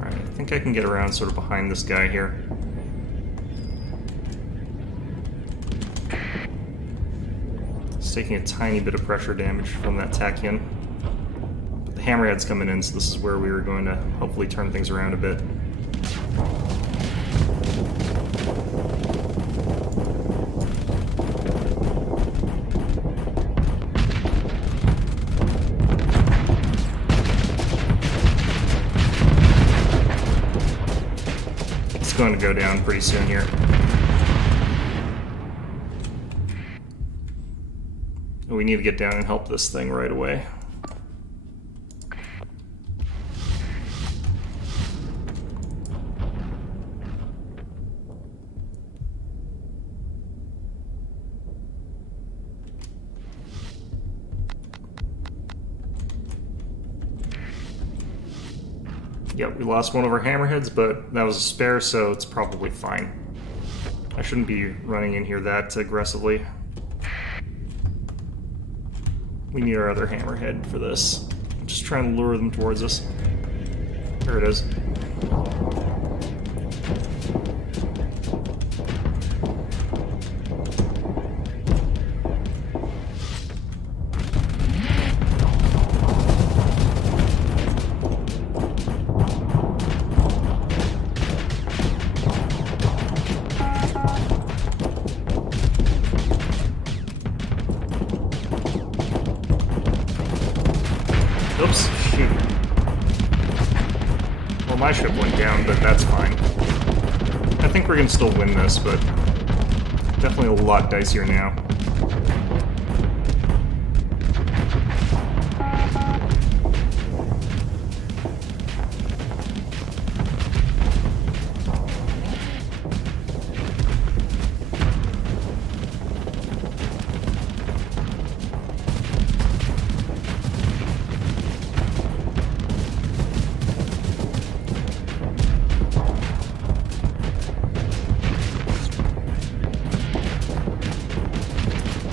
I think I can get around sort of behind this guy here. It's taking a tiny bit of pressure damage from that tachyon. But the hammerhead's coming in, so this is where we were going to hopefully turn things around a bit. Going to go down pretty soon here. We need to get down and help this thing right away. Yep, we lost one of our hammerheads, but that was a spare, so it's probably fine. I shouldn't be running in here that aggressively. We need our other hammerhead for this. I'm just trying to lure them towards us. There it is. Oops, shoot. Well, my ship went down, but that's fine. I think we're gonna still win this, but definitely a lot dicier now.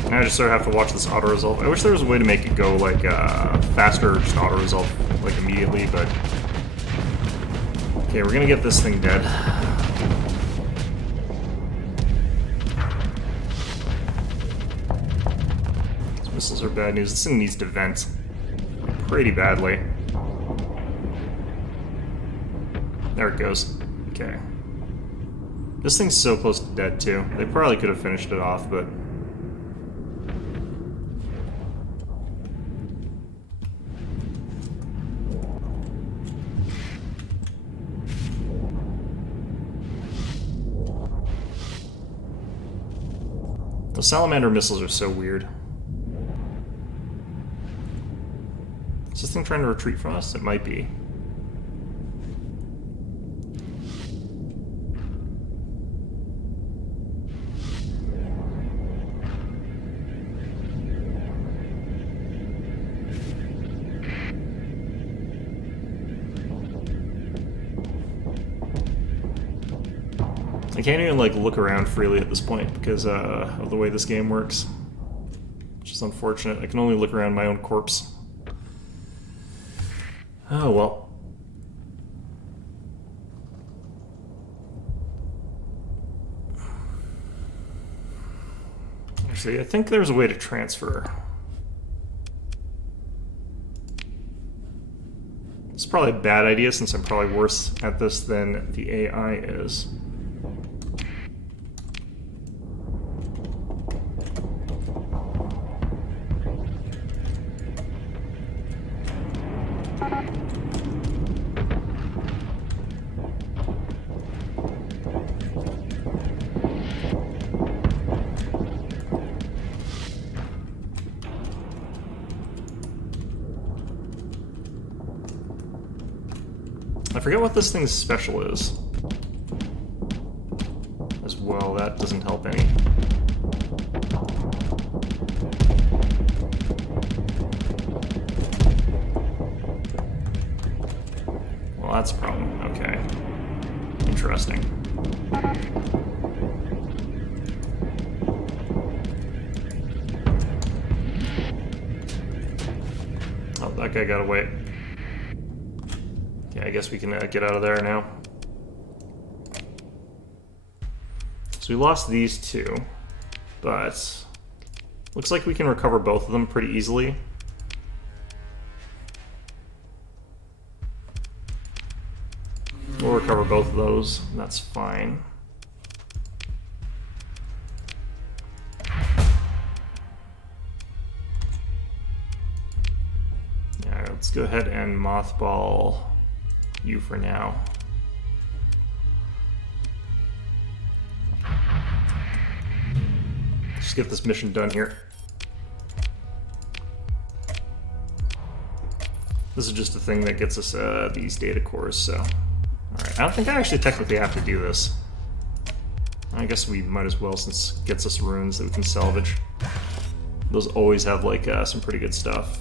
I just sort of have to watch this auto-resolve. I wish there was a way to make it go, like, faster, or just auto-resolve, like, immediately, but... Okay, we're gonna get this thing dead. These missiles are bad news. This thing needs to vent pretty badly. There it goes. Okay. This thing's so close to dead, too. They probably could have finished it off, but... The salamander missiles are so weird. Is this thing trying to retreat from us? It might be. I can't even, like, look around freely at this point because of the way this game works. is unfortunate. I can only look around my own corpse. Oh, well. Actually, I think there's a way to transfer. It's probably a bad idea since I'm probably worse at this than the AI is. I forget what this thing's special is. As well, that doesn't help any. Well, that's a problem. Okay. Interesting. Oh, that guy got away. I guess we can get out of there now. So we lost these two, but looks like we can recover both of them pretty easily. We'll recover both of those, and that's fine. Alright, let's go ahead and mothball you for now. Just get this mission done here. This is just a thing that gets us these data cores, so. Alright, I don't think I actually technically have to do this. I guess we might as well since it gets us runes that we can salvage. Those always have like some pretty good stuff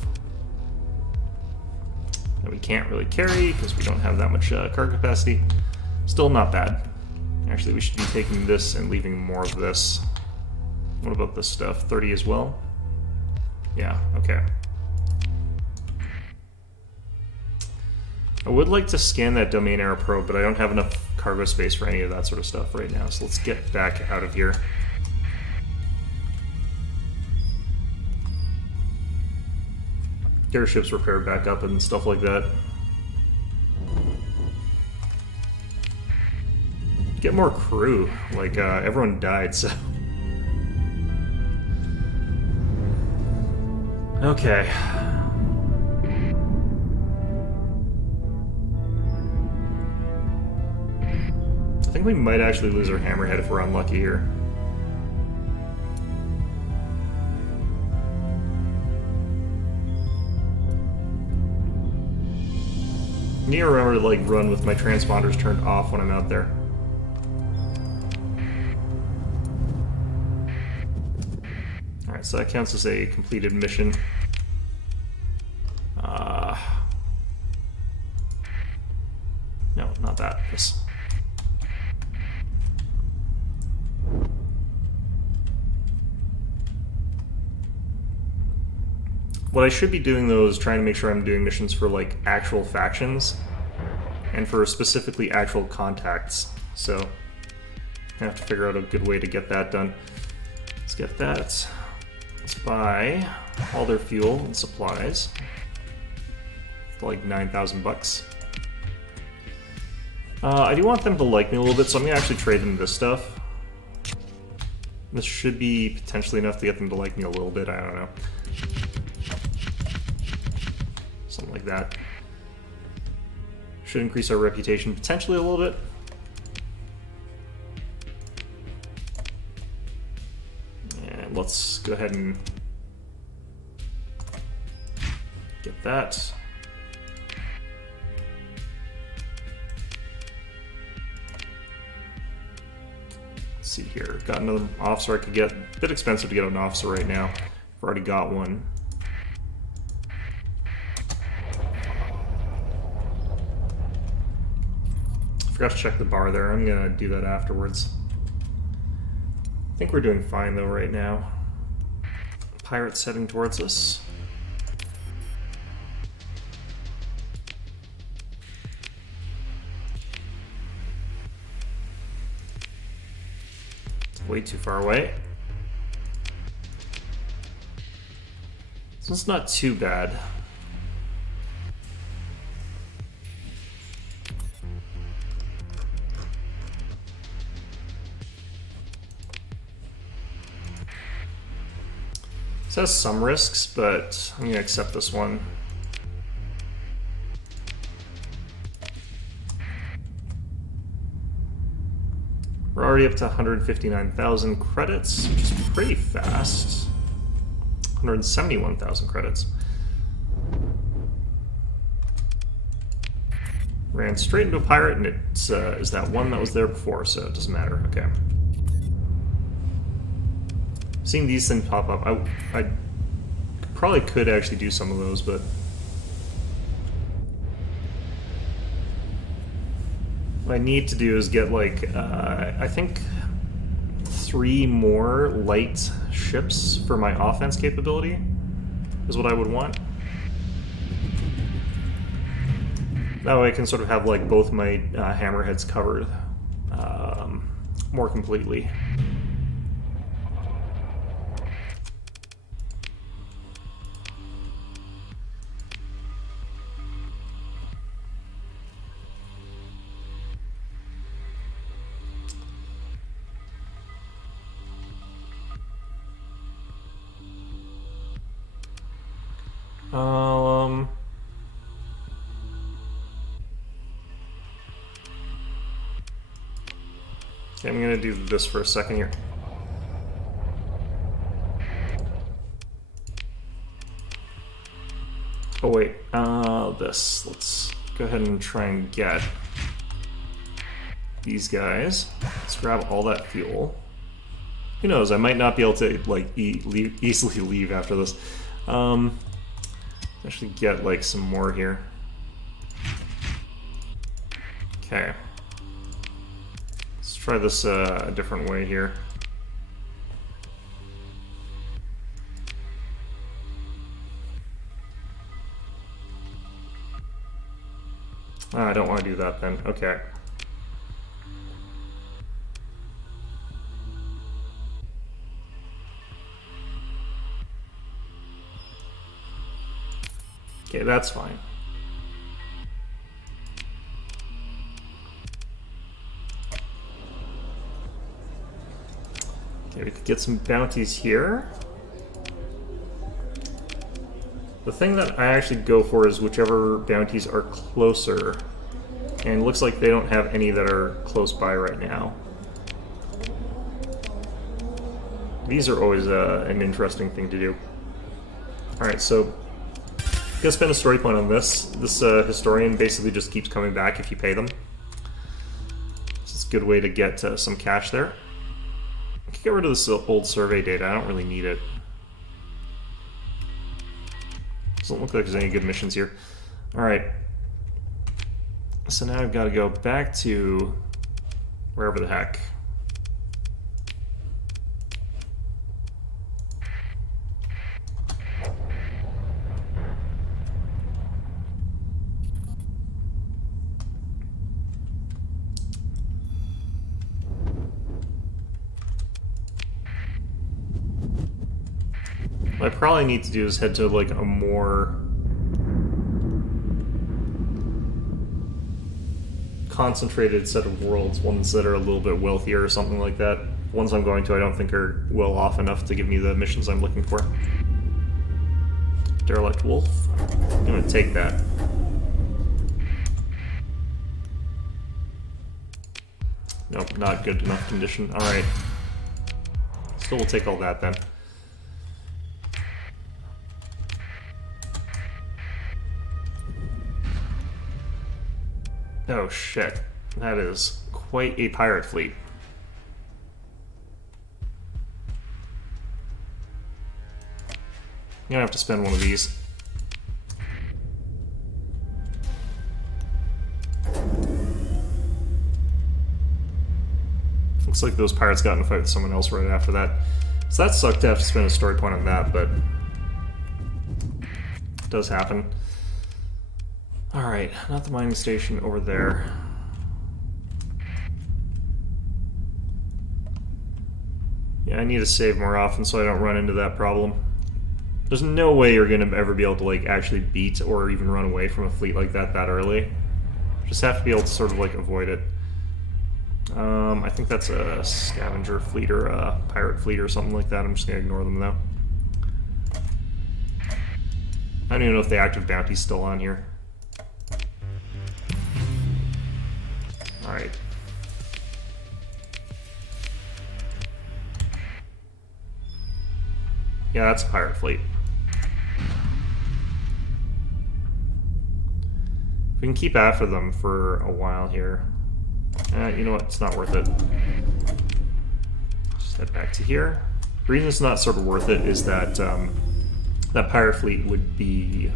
that we can't really carry because we don't have that much card capacity. Still not bad. Actually, we should be taking this and leaving more of this. What about this stuff? 30 as well? Yeah, okay. I would like to scan that domain error probe, but I don't have enough cargo space for any of that sort of stuff right now, so let's get back out of here. Get our ships repaired back up and stuff like that. Get more crew. Like, everyone died, so... Okay. I think we might actually lose our hammerhead if we're unlucky here. I need to remember to like run with my transponders turned off when I'm out there. Alright, so that counts as a completed mission. No, not that. This. What I should be doing though is trying to make sure I'm doing missions for like actual factions and for specifically actual contacts. So I have to figure out a good way to get that done. Let's get that. Let's buy all their fuel and supplies for like 9,000 bucks. I do want them to like me a little bit, so I'm gonna actually trade them this stuff. This should be potentially enough to get them to like me a little bit, I don't know. Something like that. Should increase our reputation potentially a little bit. And let's go ahead and get that. Let's see here. Got another officer I could get. A bit expensive to get an officer right now. I've already got one. Forgot to check the bar there. I'm gonna do that afterwards. I think we're doing fine though right now. pirates heading towards us. It's way too far away. So it's not too bad. This has some risks, but I'm going to accept this one. We're already up to 159,000 credits, which is pretty fast. 171,000 credits. Ran straight into a pirate, and it's is that one that was there before, so it doesn't matter. Okay. Seeing these things pop up, I probably could actually do some of those, but what I need to do is get like I think 3 more light ships for my offense capability is what I would want. That way I can sort of have like both my hammerheads covered more completely. Okay, I'm gonna do this for a second here. Oh wait, this. Let's go ahead and try and get these guys. Let's grab all that fuel. Who knows, I might not be able to like easily leave after this. Actually get like some more here. Okay. Let's try this a different way here. Oh, I don't want to do that then. Okay. Okay, that's fine. Okay, we could get some bounties here. The thing that I actually go for is whichever bounties are closer. And it looks like they don't have any that are close by right now. These are always an interesting thing to do. Alright, so I'm gonna spend a story point on this. This historian basically just keeps coming back if you pay them. So it's a good way to get some cash there. I can get rid of this old survey data. I don't really need it. Doesn't look like there's any good missions here. Alright. So now I've got to go back to wherever the heck. What I probably need to do is head to like a more concentrated set of worlds, ones that are a little bit wealthier or something like that. Ones I'm going to I don't think are well off enough to give me the missions I'm looking for. Derelict Wolf. I'm going to take that. Nope, not good enough condition. Alright. Still will take all that then. Oh shit, that is quite a pirate fleet. I'm gonna have to spend one of these. Looks like those pirates got in a fight with someone else right after that. So that sucked to have to spend a story point on that, but it does happen. Alright, not the mining station over there. Yeah, I need to save more often so I don't run into that problem. There's no way you're going to ever be able to like actually beat or even run away from a fleet like that early. Just have to be able to sort of like avoid it. I think that's a scavenger fleet or a pirate fleet or something like that. I'm just going to ignore them though. I don't even know if the active bounty's still on here. Alright. Yeah, that's a pirate fleet. We can keep after them for a while here. You know what? It's not worth it. Just head back to here. The reason it's not sort of worth it is that that pirate fleet would be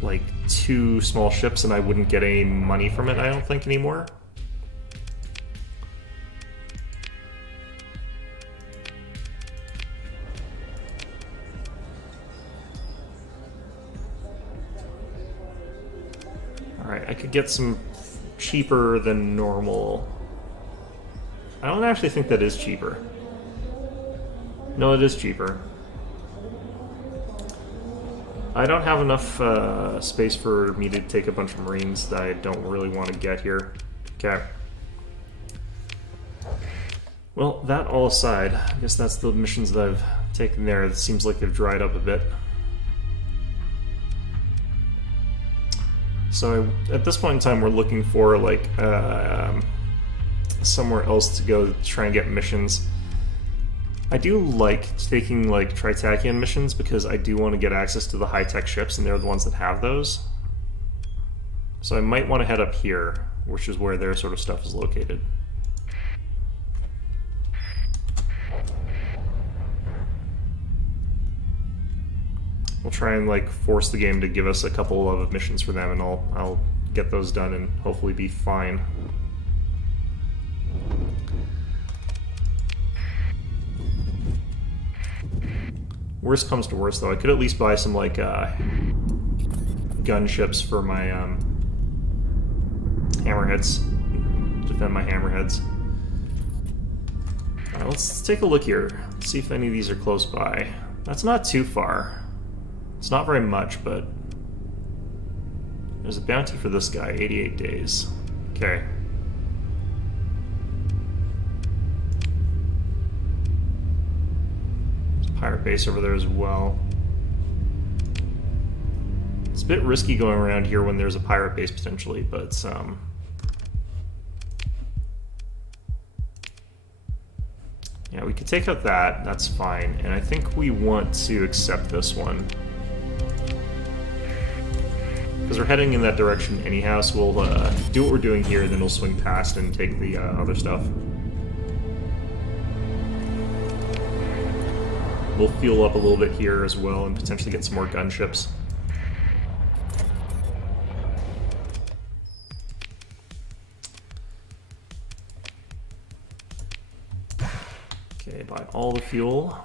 like 2 small ships, and I wouldn't get any money from it, I don't think, anymore. Alright, I could get some cheaper than normal. I don't actually think that is cheaper. No, it is cheaper. I don't have enough space for me to take a bunch of Marines that I don't really want to get here. Okay. Well, that all aside, I guess that's the missions that I've taken there. It seems like they've dried up a bit. So at this point in time, we're looking for like somewhere else to go to try and get missions. I do like taking like Tritakian missions because I do want to get access to the high-tech ships, and they're the ones that have those. So I might want to head up here, which is where their sort of stuff is located. We'll try and like force the game to give us a couple of missions for them, and I'll get those done and hopefully be fine. Worst comes to worst, though, I could at least buy some like gunships for my hammerheads, defend my hammerheads. All right, let's take a look here. Let's see if any of these are close by. That's not too far. It's not very much, but there's a bounty for this guy, 88 days. Okay. There's a pirate base over there as well. It's a bit risky going around here when there's a pirate base potentially, but yeah, we could take out that. That's fine. And I think we want to accept this one, because we're heading in that direction anyhow, so we'll do what we're doing here, then we'll swing past and take the other stuff. We'll fuel up a little bit here as well and potentially get some more gunships. Okay, buy all the fuel.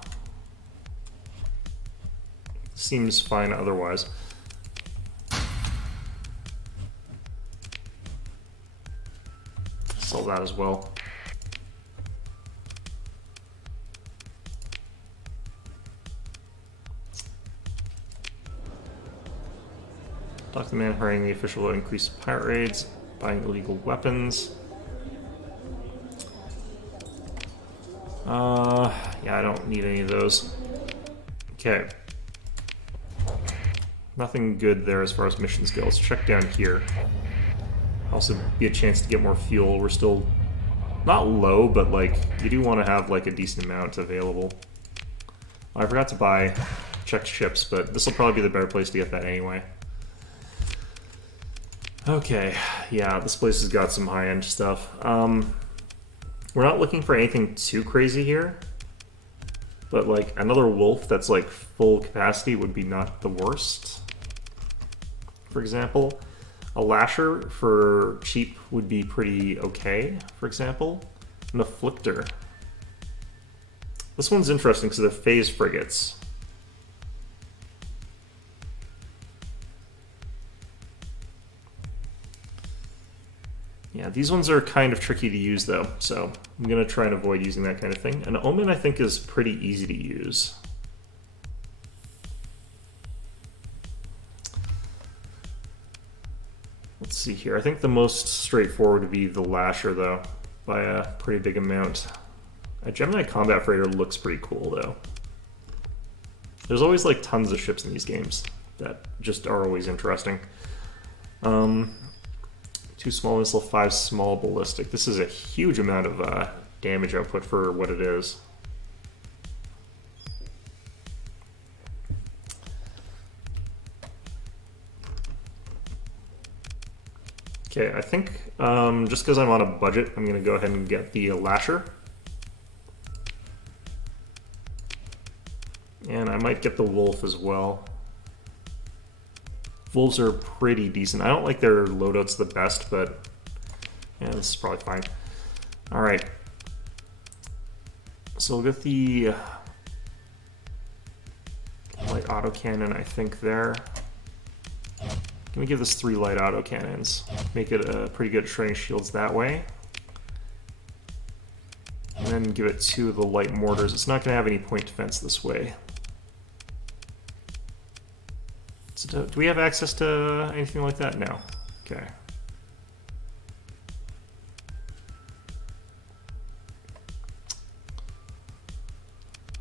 Seems fine otherwise. Sell that as well. Talk to the man hurrying the official to increase pirate raids, buying illegal weapons. Yeah, I don't need any of those. Okay. Nothing good there as far as missions go. Let's check down here. Also be a chance to get more fuel. We're still not low, but like you do want to have like a decent amount available. I forgot to buy checked ships, but this will probably be the better place to get that anyway. Okay, yeah, this place has got some high-end stuff. We're not looking for anything too crazy here, but like another wolf that's like full capacity would be not the worst. For example, a lasher for cheap would be pretty okay, for example. An afflictor. This one's interesting because they're phase frigates. Yeah, these ones are kind of tricky to use though, so I'm going to try and avoid using that kind of thing. An Omen I think is pretty easy to use. Let's see here. I think the most straightforward would be the Lasher though, by a pretty big amount. A Gemini Combat Freighter looks pretty cool though. There's always like tons of ships in these games that just are always interesting. 2 small missile, 5 small ballistic. This is a huge amount of damage output for what it is. Okay, I think just because I'm on a budget, I'm going to go ahead and get the Lasher. And I might get the Wolf as well. Wolves are pretty decent. I don't like their loadouts the best, but yeah, this is probably fine. All right. So we'll get the light autocannon, I think, there. Can we give this 3 light autocannons? Make it a pretty good shredding shields that way. And then give it 2 of the light mortars. It's not going to have any point defense this way. So do we have access to anything like that? No. Okay.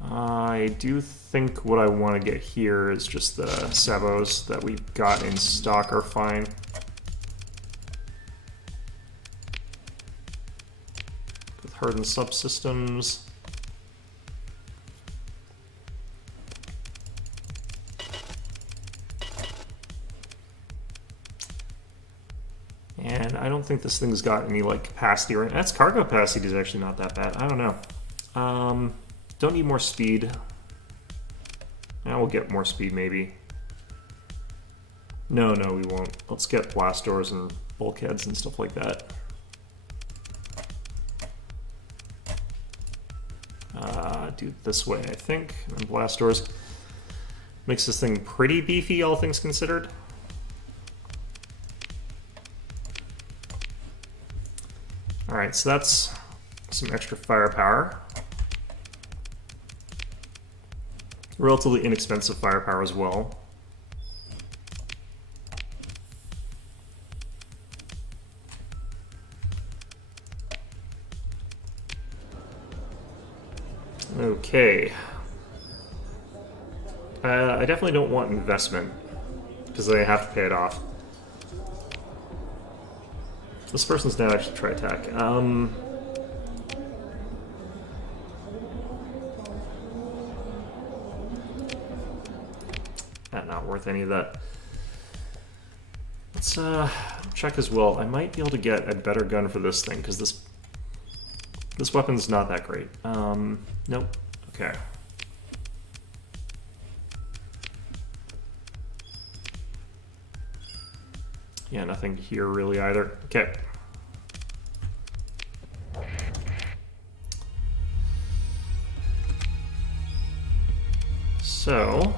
I do think what I want to get here is just the Sabos that we got in stock are fine. With hardened subsystems. And I don't think this thing's got any like capacity or that's cargo capacity is actually not that bad. I don't know. Don't need more speed. Now we'll get more speed maybe. No, we won't. Let's get blast doors and bulkheads and stuff like that. Do it this way, I think. And blast doors makes this thing pretty beefy, all things considered. Alright, so that's some extra firepower. Relatively inexpensive firepower as well. Okay. I definitely don't want investment, because I have to pay it off. This person's now actually try attack. Not worth any of that. Let's check as well. I might be able to get a better gun for this thing, because this weapon's not that great. Nope. Okay. Yeah, nothing here really either. Okay. So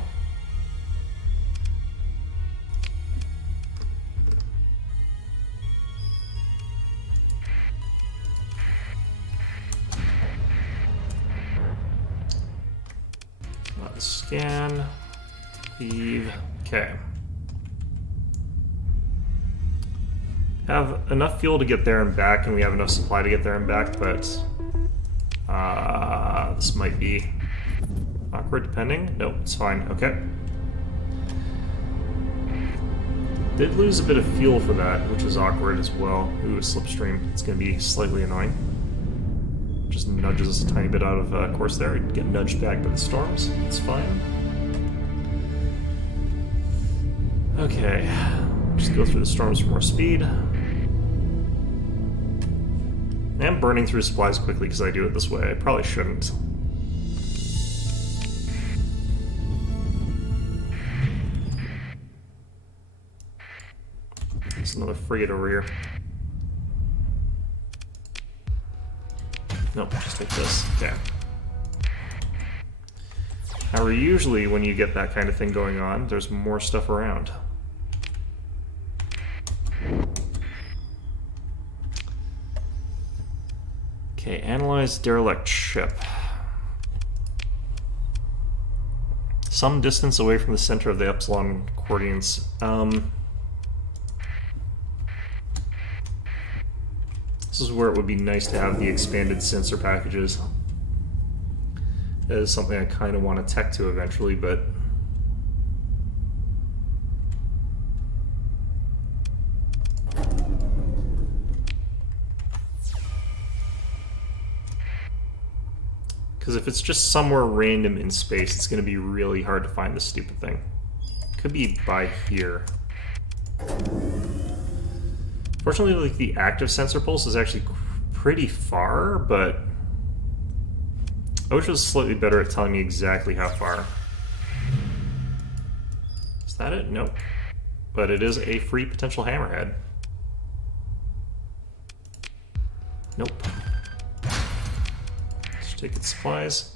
let's scan, leave. Okay. Have enough fuel to get there and back, and we have enough supply to get there and back, but this might be awkward depending. Nope, it's fine. Okay. Did lose a bit of fuel for that, which is awkward as well. Ooh, a slipstream. It's going to be slightly annoying. Just nudges us a tiny bit out of course there. Get nudged back by the storms. It's fine. Okay. Just go through the storms for more speed. I'm burning through supplies quickly because I do it this way. I probably shouldn't. There's another frigate over here. Nope, just take this. Okay. However, usually when you get that kind of thing going on, there's more stuff around. Okay, analyze derelict ship. Some distance away from the center of the epsilon coordinates. This is where it would be nice to have the expanded sensor packages. That is something I kind of want to tech to eventually, but because if it's just somewhere random in space, it's going to be really hard to find this stupid thing. Could be by here. Fortunately, like, the active sensor pulse is actually pretty far, but I wish it was slightly better at telling me exactly how far. Is that it? Nope. But it is a free potential hammerhead. Nope. Let's take its supplies.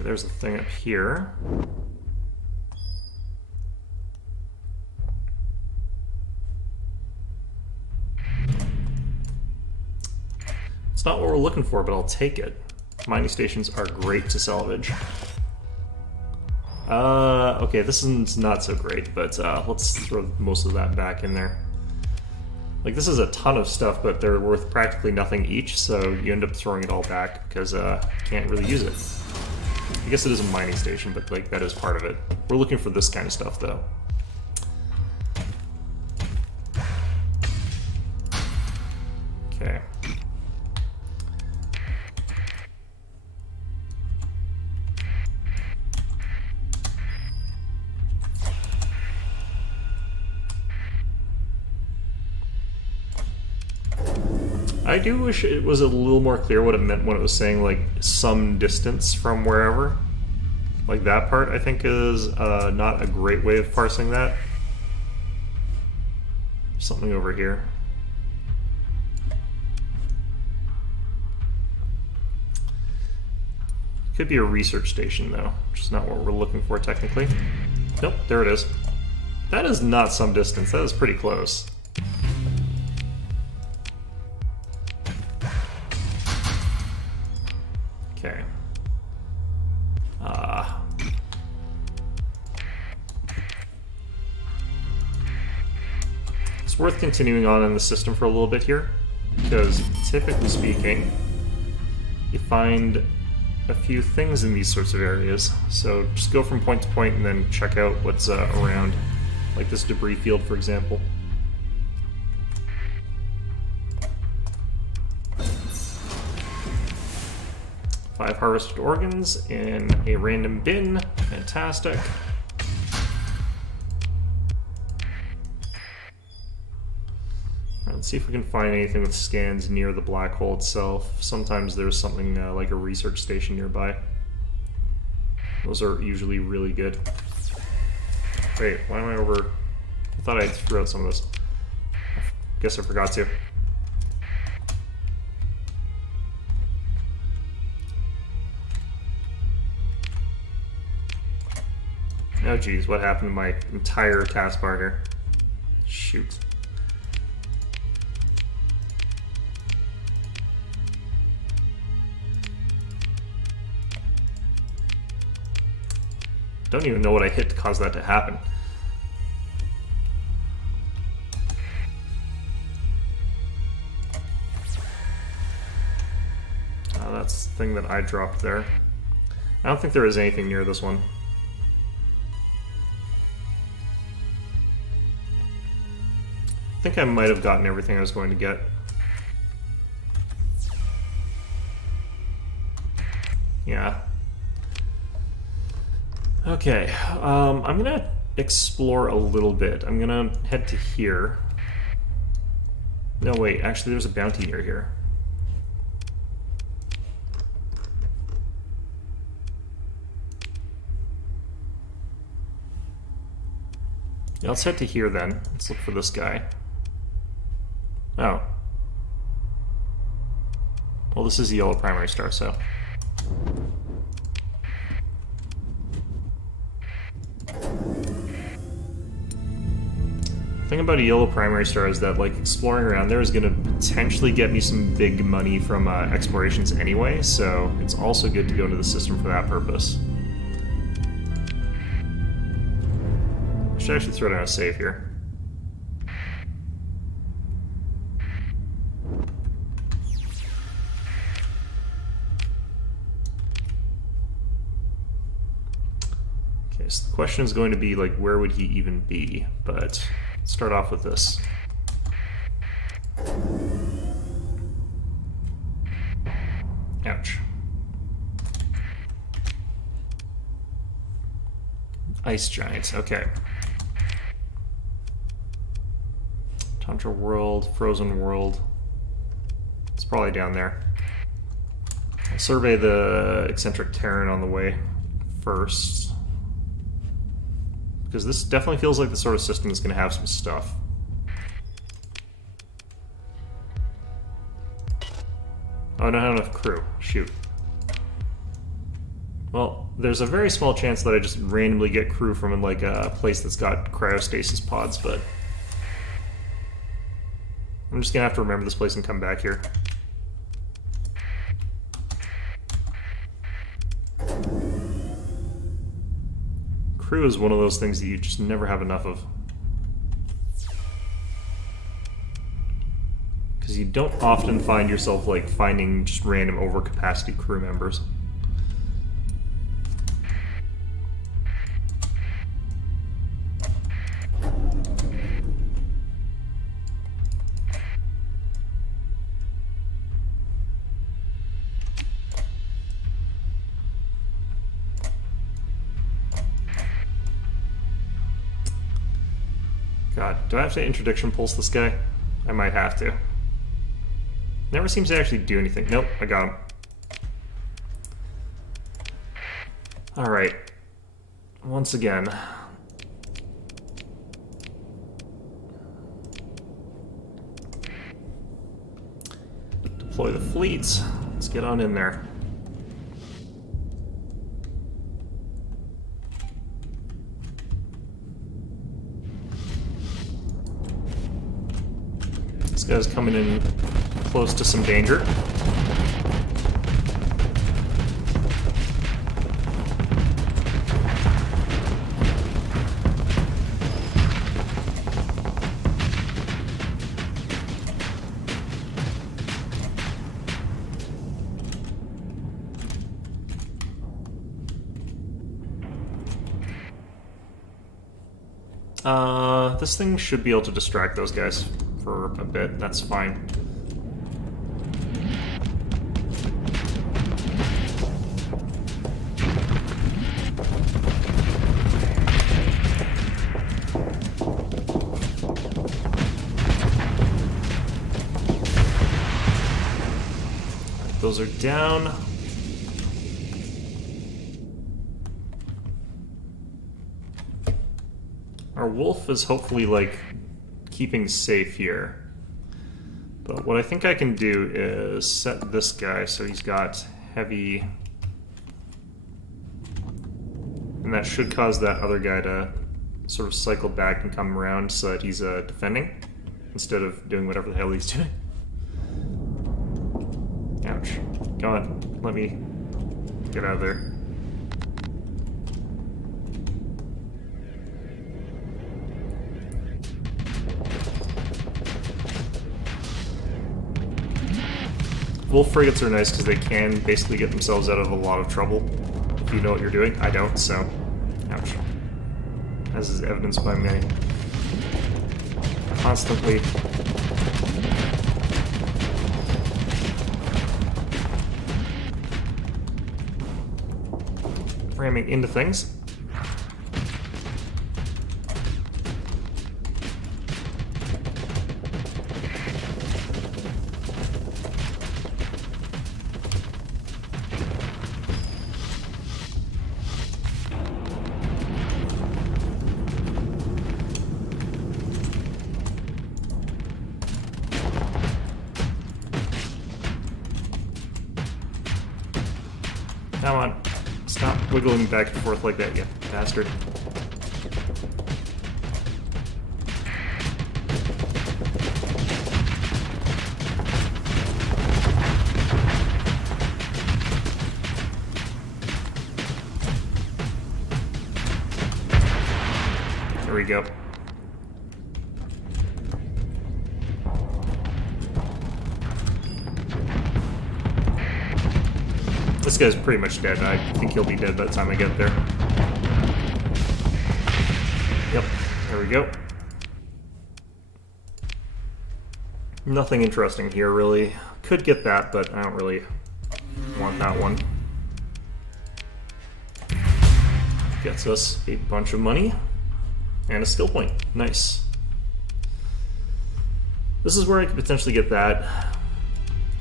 There's the thing up here. It's not what we're looking for, but I'll take it. Mining stations are great to salvage. Okay, this is not so great, but let's throw most of that back in there. Like, this is a ton of stuff, but they're worth practically nothing each, so you end up throwing it all back because you can't really use it. I guess it is a mining station, but like that is part of it. We're looking for this kind of stuff, though. Okay. I do wish it was a little more clear what it meant when it was saying, like, some distance from wherever. Like, that part, I think, is not a great way of parsing that. Something over here. Could be a research station, though, which is not what we're looking for, technically. Nope, there it is. That is not some distance. That is pretty close. Okay. It's worth continuing on in the system for a little bit here, because typically speaking, you find a few things in these sorts of areas. So just go from point to point and then check out what's around, like this debris field, for example. Five harvested organs in a random bin. Fantastic. Let's see if we can find anything with scans near the black hole itself. Sometimes there's something like a research station nearby. Those are usually really good. Wait, why am I over? I thought I threw out some of those. Guess I forgot to. Oh geez, what happened to my entire taskbar here? Shoot. Don't even know what I hit to cause that to happen. That's the thing that I dropped there. I don't think there is anything near this one. I think I might have gotten everything I was going to get. Yeah. Okay, I'm gonna explore a little bit. I'm gonna head to here. No, wait, actually there's a bounty near here. Yeah, let's head to here then. Let's look for this guy. Oh. Well, this is the yellow primary star, so... The thing about a yellow primary star is that, like, exploring around there is going to potentially get me some big money from explorations anyway, so it's also good to go into the system for that purpose. I should actually throw down a save here. Okay, so the question is going to be, like, where would he even be? But let's start off with this. Ouch. Ice giants, okay. Tundra world, frozen world. It's probably down there. I'll survey the eccentric Terran on the way first. Because this definitely feels like the sort of system that's going to have some stuff. Oh, I don't have enough crew. Shoot. Well, there's a very small chance that I just randomly get crew from like a place that's got cryostasis pods, but I'm just gonna have to remember this place and come back here. Crew is one of those things that you just never have enough of. Because you don't often find yourself like finding just random overcapacity crew members. God, do I have to interdiction pulse this guy? I might have to. Never seems to actually do anything. Nope, I got him. Alright. Once again. Deploy the fleets. Let's get on in there. This guy's coming in close to some danger. This thing should be able to distract those guys for a bit. That's fine. Those are down. Our wolf is hopefully, like, keeping safe here. But what I think I can do is set this guy so he's got heavy... And that should cause that other guy to sort of cycle back and come around so that he's defending, instead of doing whatever the hell he's doing. Ouch. Go on, let me get out of there. Wolf frigates are nice because they can basically get themselves out of a lot of trouble if you know what you're doing. I don't, so ouch. As is evidenced by me constantly ramming into things. Come on. Stop wiggling back and forth like that, you bastard. There we go. This guy's pretty much dead. I think he'll be dead by the time I get there. Yep, there we go. Nothing interesting here, really. Could get that, but I don't really want that one. Gets us a bunch of money and a skill point. Nice. This is where I could potentially get that.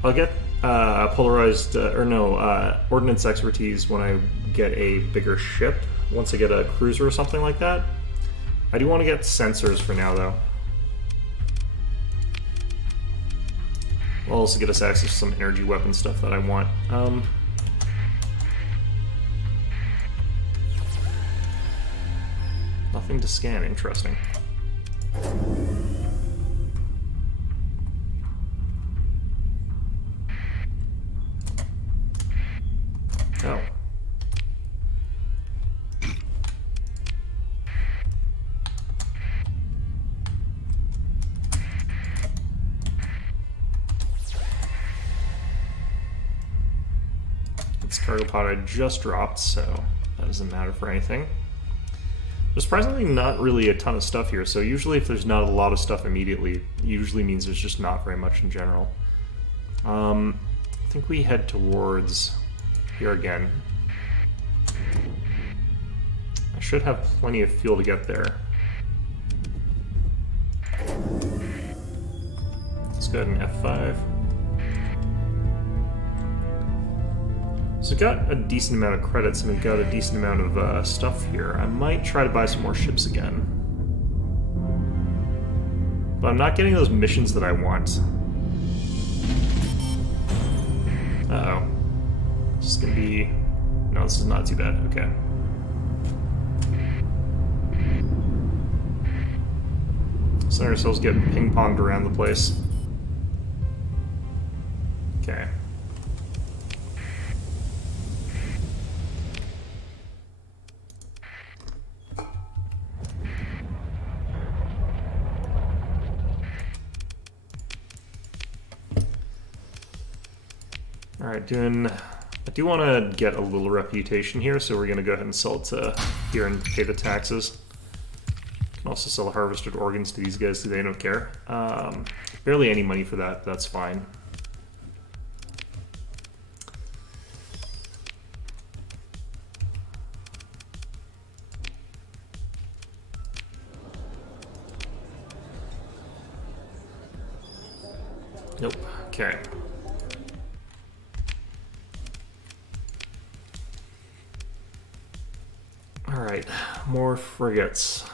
I'll get polarized, ordnance expertise when I get a bigger ship. Once I get a cruiser or something like that. I do want to get sensors for now, though. I'll also get us access to some energy weapon stuff that I want. Nothing to scan. Interesting. Oh. This cargo pod I just dropped, so that doesn't matter for anything. There's surprisingly not really a ton of stuff here, so usually if there's not a lot of stuff immediately, it usually means there's just not very much in general. I think we head towards here again. I should have plenty of fuel to get there. Let's go ahead and F5. So we've got a decent amount of credits and we've got a decent amount of stuff here. I might try to buy some more ships again. But I'm not getting those missions that I want. Uh-oh. This is gonna be... No, this is not too bad. Okay. Center cells getting ping-ponged around the place. Okay. Alright, I do want to get a little reputation here, so we're going to go ahead and sell it to here and pay the taxes. Can also sell harvested organs to these guys, so they don't care. Barely any money for that, that's fine. Nope, okay. Alright, more frigates.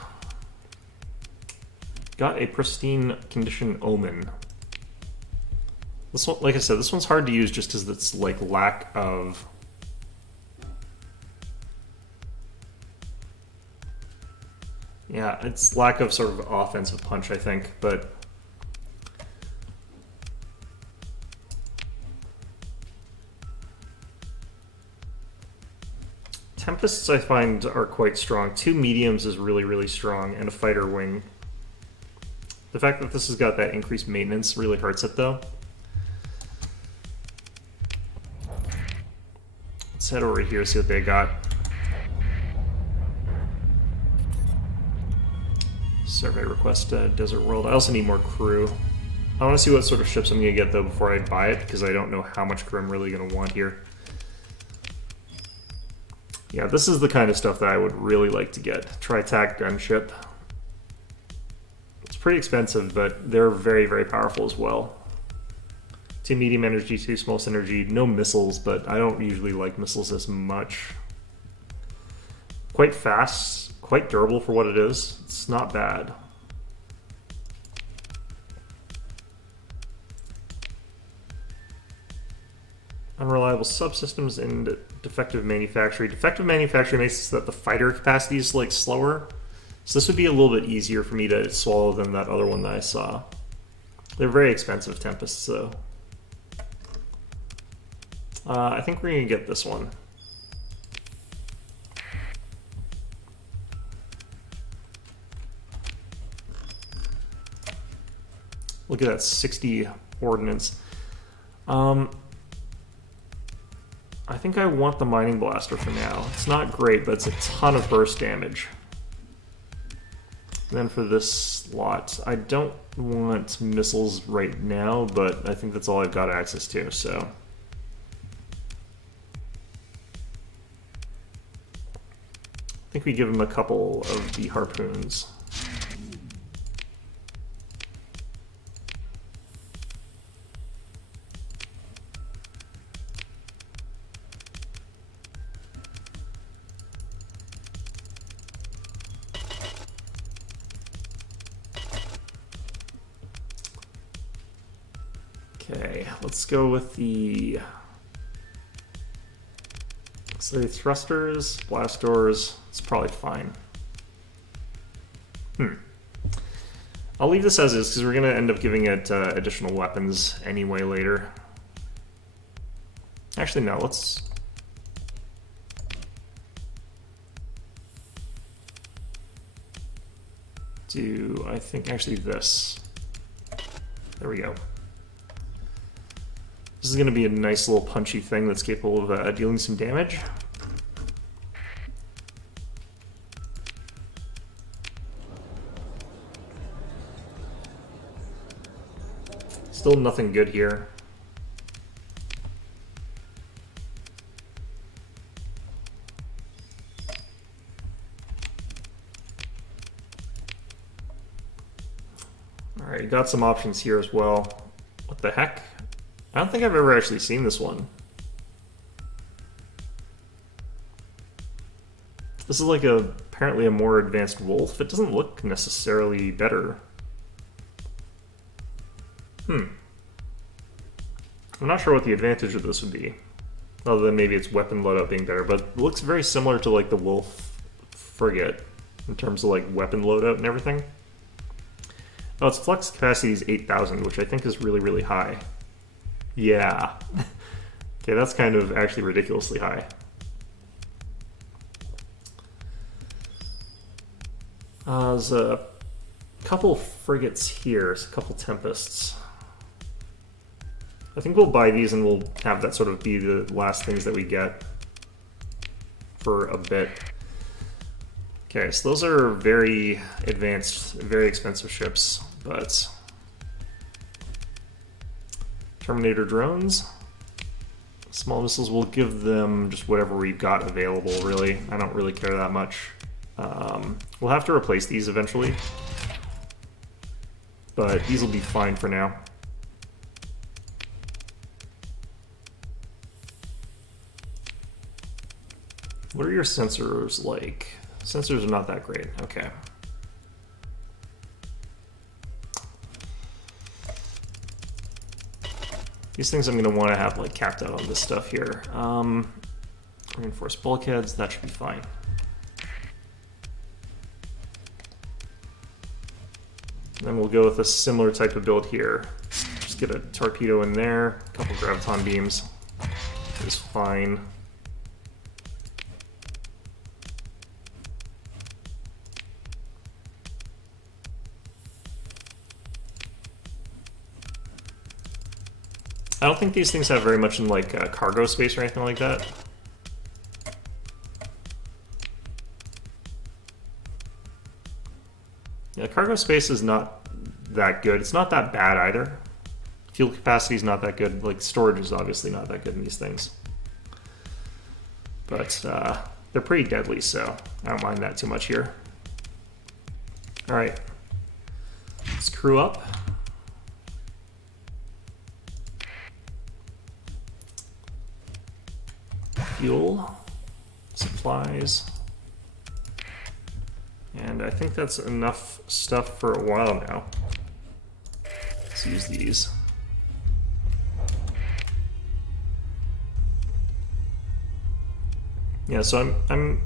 Got a pristine condition Omen. This one, like I said, this one's hard to use just because it's like lack of... Yeah, it's lack of sort of offensive punch, I think, but... Tempests I find are quite strong. 2 mediums is really, really strong, and a fighter wing. The fact that this has got that increased maintenance really hurts it, though. Let's head over here, see what they got. Survey request, Desert World. I also need more crew. I want to see what sort of ships I'm going to get, though, before I buy it, because I don't know how much crew I'm really going to want here. Yeah, this is the kind of stuff that I would really like to get. Tri-tac gunship. It's pretty expensive, but they're very, very powerful as well. 2 medium energy, 2 small synergy. No missiles, but I don't usually like missiles as much. Quite fast, quite durable for what it is. It's not bad. Unreliable subsystems and defective manufacturing. Defective manufacturing makes it so that the fighter capacity is like slower. So this would be a little bit easier for me to swallow than that other one that I saw. They're very expensive Tempests, though. I think we're going to get this one. Look at that 60 ordnance. I think I want the mining blaster for now. It's not great, but it's a ton of burst damage. And then for this slot, I don't want missiles right now, but I think that's all I've got access to, so. I think we give him a couple of the harpoons. Okay, let's go with the, let's say thrusters, blast doors. It's probably fine. I'll leave this as is because we're going to end up giving it additional weapons anyway later. Actually, no, let's do, I think, actually this. There we go. This is going to be a nice little punchy thing that's capable of dealing some damage. Still nothing good here. Alright, got some options here as well. What the heck? I don't think I've ever actually seen this one. This is like apparently a more advanced wolf. It doesn't look necessarily better. I'm not sure what the advantage of this would be. Other than maybe its weapon loadout being better, but it looks very similar to like the wolf frigate in terms of like weapon loadout and everything. Oh, its flux capacity is 8,000, which I think is really, really high. Yeah. Okay, that's kind of actually ridiculously high. There's a couple frigates here, a couple Tempests. I think we'll buy these and we'll have that sort of be the last things that we get for a bit. Okay, so those are very advanced, very expensive ships, but Terminator drones. Small missiles, will give them just whatever we've got available, really. I don't really care that much. We'll have to replace these eventually, but these will be fine for now. What are your sensors like? Sensors are not that great. Okay. These things I'm going to want to have like capped out on this stuff here. Reinforced bulkheads, that should be fine. Then we'll go with a similar type of build here. Just get a torpedo in there, a couple graviton beams. Is fine. I don't think these things have very much in like cargo space or anything like that. Yeah, cargo space is not that good. It's not that bad either. Fuel capacity is not that good. Like storage is obviously not that good in these things. But they're pretty deadly, so I don't mind that too much here. All right, let's crew up. Fuel, supplies, and I think that's enough stuff for a while now. Let's use these. Yeah, so I'm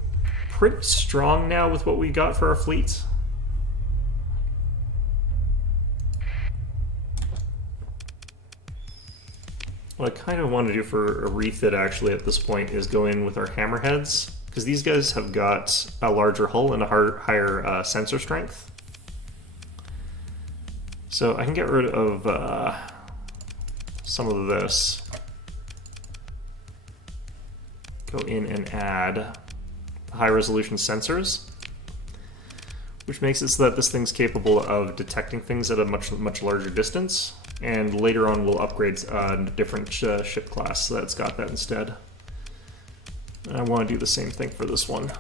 pretty strong now with what we got for our fleet. What I kind of want to do for a refit actually at this point is go in with our hammerheads, because these guys have got a larger hull and a higher sensor strength. So I can get rid of some of this. Go in and add high resolution sensors, which makes it so that this thing's capable of detecting things at a much larger distance. And later on we'll upgrade a different ship class so that's got that instead. And I want to do the same thing for this one.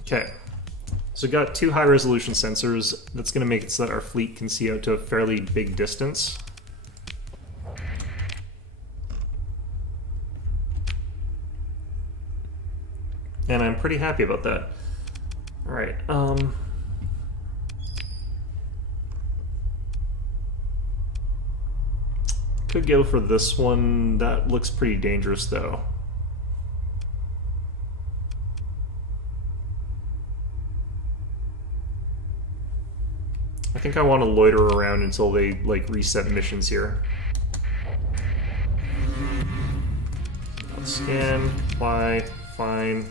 Okay, so we've got 2 high resolution sensors. That's going to make it so that our fleet can see out to a fairly big distance. And I'm pretty happy about that. Alright, could go for this one. That looks pretty dangerous though. I think I want to loiter around until they like reset missions here. Scan, fly, fine.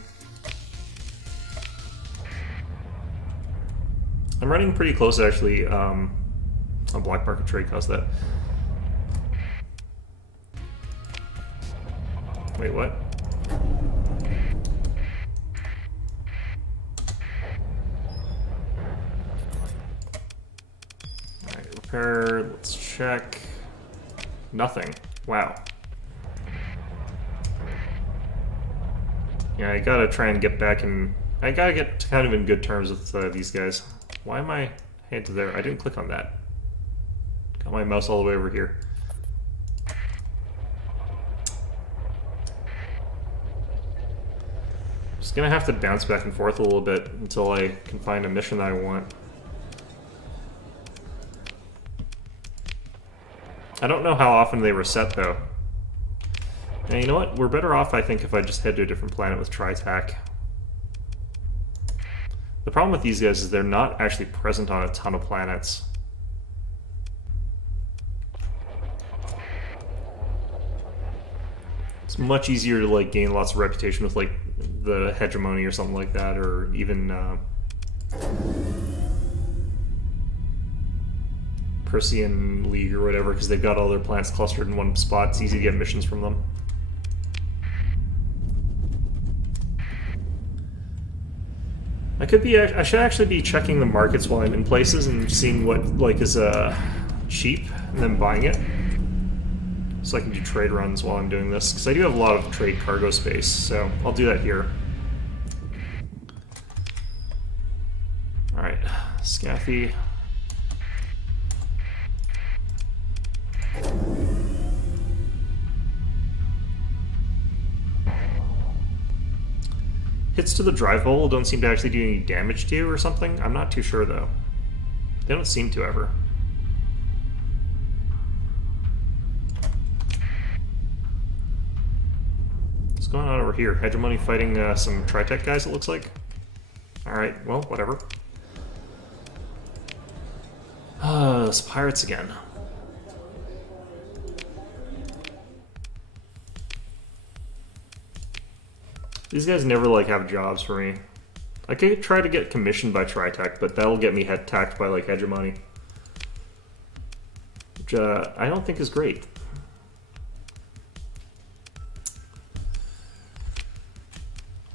I'm running pretty close actually on black market trade cost that. Wait, what? Alright, repair, let's check. Nothing. Wow. Yeah, I gotta try and get back in. I gotta get kind of in good terms with these guys. Why am I headed to there? I didn't click on that. Got my mouse all the way over here. Just gonna have to bounce back and forth a little bit until I can find a mission that I want. I don't know how often they reset though. And you know what? We're better off, I think, if I just head to a different planet with Tri-Tac. The problem with these guys is they're not actually present on a ton of planets. It's much easier to like gain lots of reputation with like the hegemony or something like that, or even Persean League or whatever, because they've got all their planets clustered in one spot. It's easy to get missions from them. I should actually be checking the markets while I'm in places and seeing what like is cheap and then buying it, so I can do trade runs while I'm doing this, because I do have a lot of trade cargo space, so I'll do that here. Alright, Scathy. Hits to the drive hole don't seem to actually do any damage to you or something. I'm not too sure though. They don't seem to ever. What's going on over here? Hegemony fighting some Tri-Tech guys, it looks like. Alright, well, whatever. It's pirates again. These guys never like have jobs for me. I could try to get commissioned by Tri-Tech, but that'll get me tacked by like hegemony, which I don't think is great.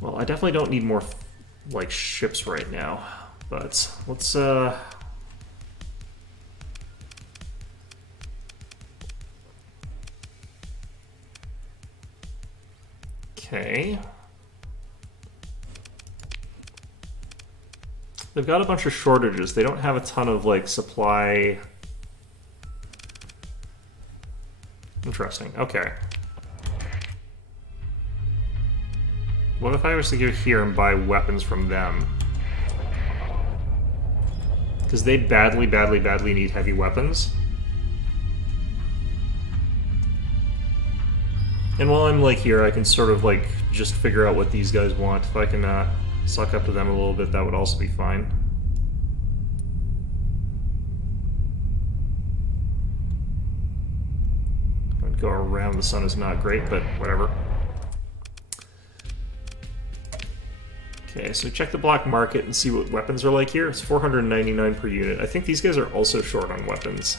Well, I definitely don't need more like ships right now, but let's okay. They've got a bunch of shortages. They don't have a ton of like supply. Interesting. Okay. What if I was to go here and buy weapons from them? Because they badly need heavy weapons. And while I'm like here, I can sort of like just figure out what these guys want. If I can suck up to them a little bit, that would also be fine. I would go around the sun is not great, but whatever. Okay, so check the black market and see what weapons are like here. It's 499 per unit. I think these guys are also short on weapons.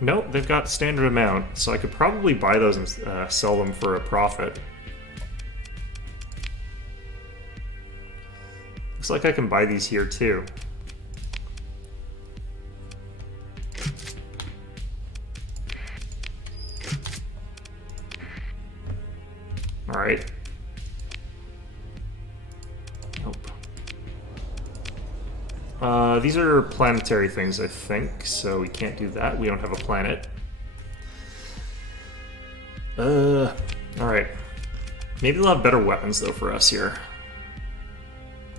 Nope, they've got standard amount, so I could probably buy those and sell them for a profit. Looks like I can buy these here too. Alright. Nope. These are planetary things, I think, so we can't do that. We don't have a planet. Alright. Maybe they'll have better weapons, though, for us here.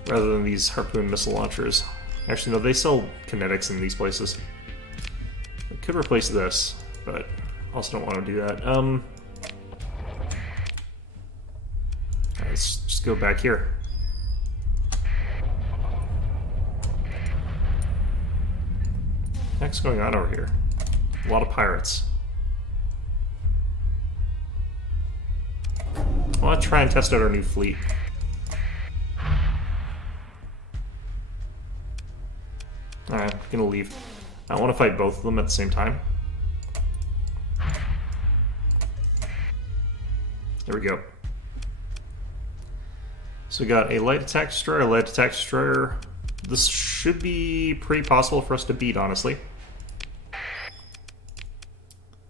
Rather than these harpoon missile launchers. Actually, no, they sell kinetics in these places. I could replace this, but also don't want to do that. Let's just go back here. What's going on over here? A lot of pirates. I want to try and test out our new fleet. Alright, I'm gonna leave. I want to fight both of them at the same time. There we go. So we got a light attack destroyer, a light attack destroyer. This should be pretty possible for us to beat, honestly.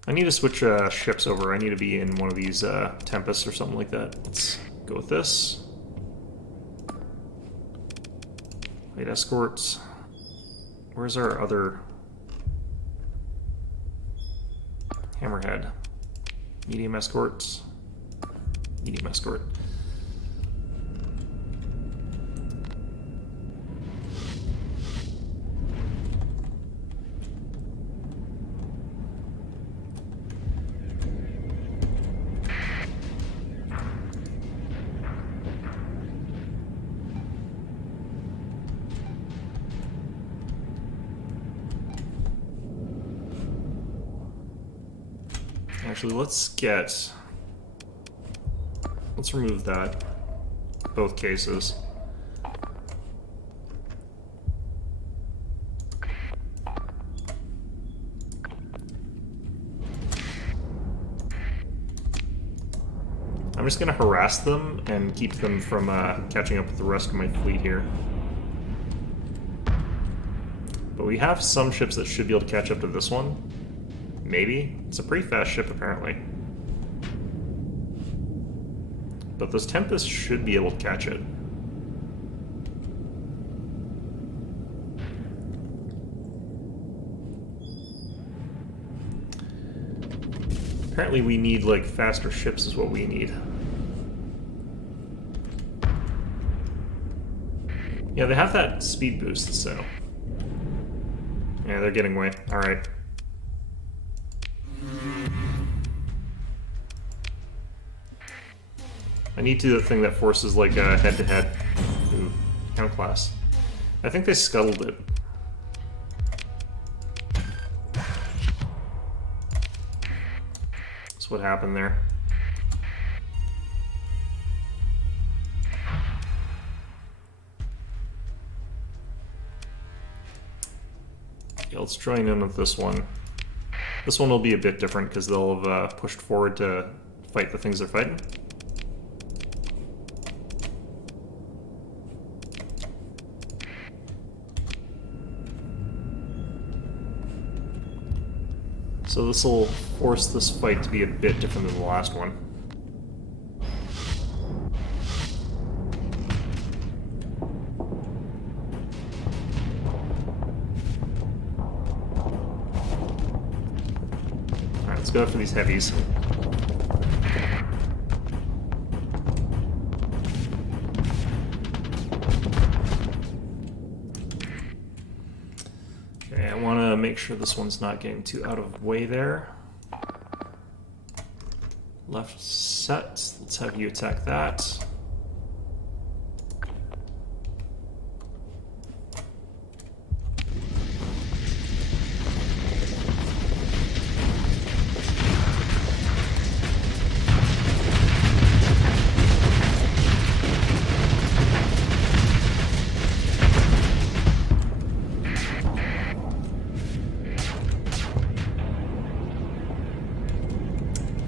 I need to switch ships over. I need to be in one of these Tempests or something like that. Let's go with this. Light escorts. Where's our other hammerhead? Medium escorts. Medium escort. Actually, let's remove that. Both cases. I'm just gonna harass them and keep them from catching up with the rest of my fleet here. But we have some ships that should be able to catch up to this one. Maybe. It's a pretty fast ship, apparently. But those Tempests should be able to catch it. Apparently we need, like, faster ships is what we need. Yeah, they have that speed boost, so... Yeah, they're getting away. Alright. I need to do the thing that forces, like, head-to-head. Ooh, count class. I think they scuttled it. That's what happened there. Yeah, let's join in with this one. This one will be a bit different because they'll have pushed forward to fight the things they're fighting. So this will force this fight to be a bit different than the last one. Alright, let's go after these heavies. Make sure this one's not getting too out of way there. left set. Let's have you attack that.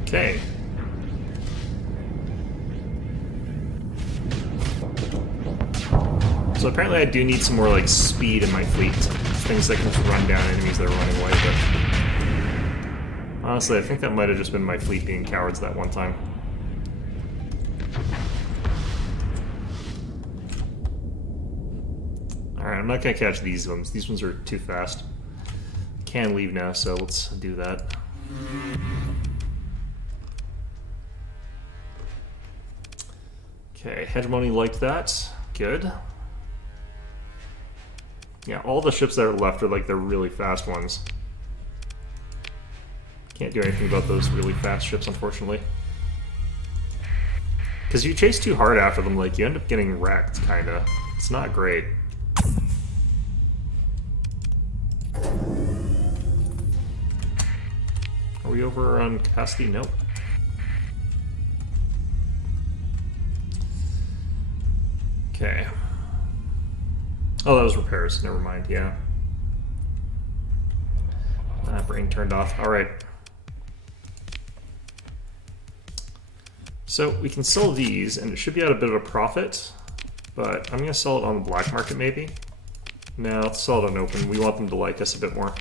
Okay. So apparently I do need some more like speed in my fleet. Things that can just run down enemies that are running away, but honestly I think that might have just been my fleet being cowards that one time. Alright, I'm not gonna catch these ones. These ones are too fast. Can leave now, so let's do that. Okay, Hegemony liked that. Good. Yeah, all the ships that are left are like the really fast ones. Can't do anything about those really fast ships, unfortunately. Because you chase too hard after them, like, you end up getting wrecked, kinda. It's not great. Are we over on capacity? Nope. Okay. Oh, that was repairs. Never mind, yeah. Brain turned off. Alright. So we can sell these, and it should be at a bit of a profit, but I'm going to sell it on the black market, maybe? No, let's sell it on open. We want them to like us a bit more.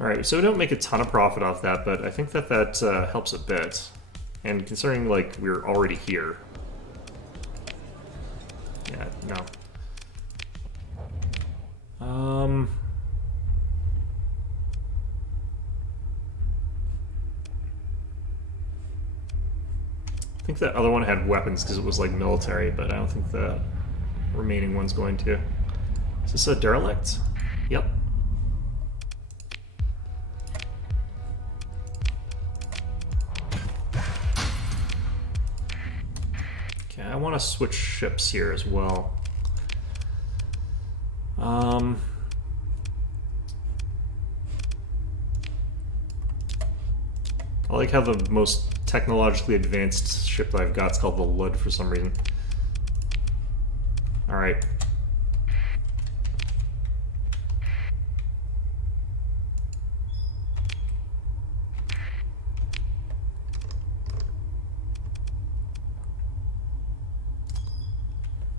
Alright, so we don't make a ton of profit off that, but I think that that helps a bit. And considering, like, we're already here. Yeah, no. I think that other one had weapons because it was like military, but I don't think the remaining one's going to. Is this a derelict? Yep. Okay, I want to switch ships here as well. I like how the most technologically advanced ship that I've got is called the Lud for some reason. Alright.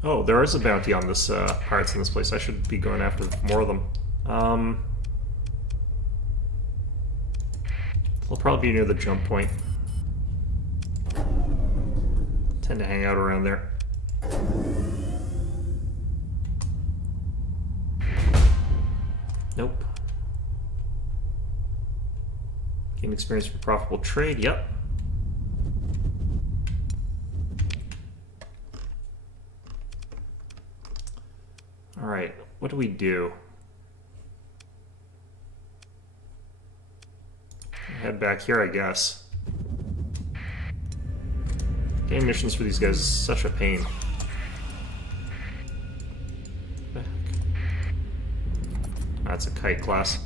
Oh, there is a bounty on this pirates in this place. I should be going after more of them. They'll probably be near the jump point. Tend to hang out around there. Nope. Gain experience for profitable trade. Yep. Alright, what do we do? Head back here, I guess. Game missions for these guys is such a pain. Back. That's a kite class.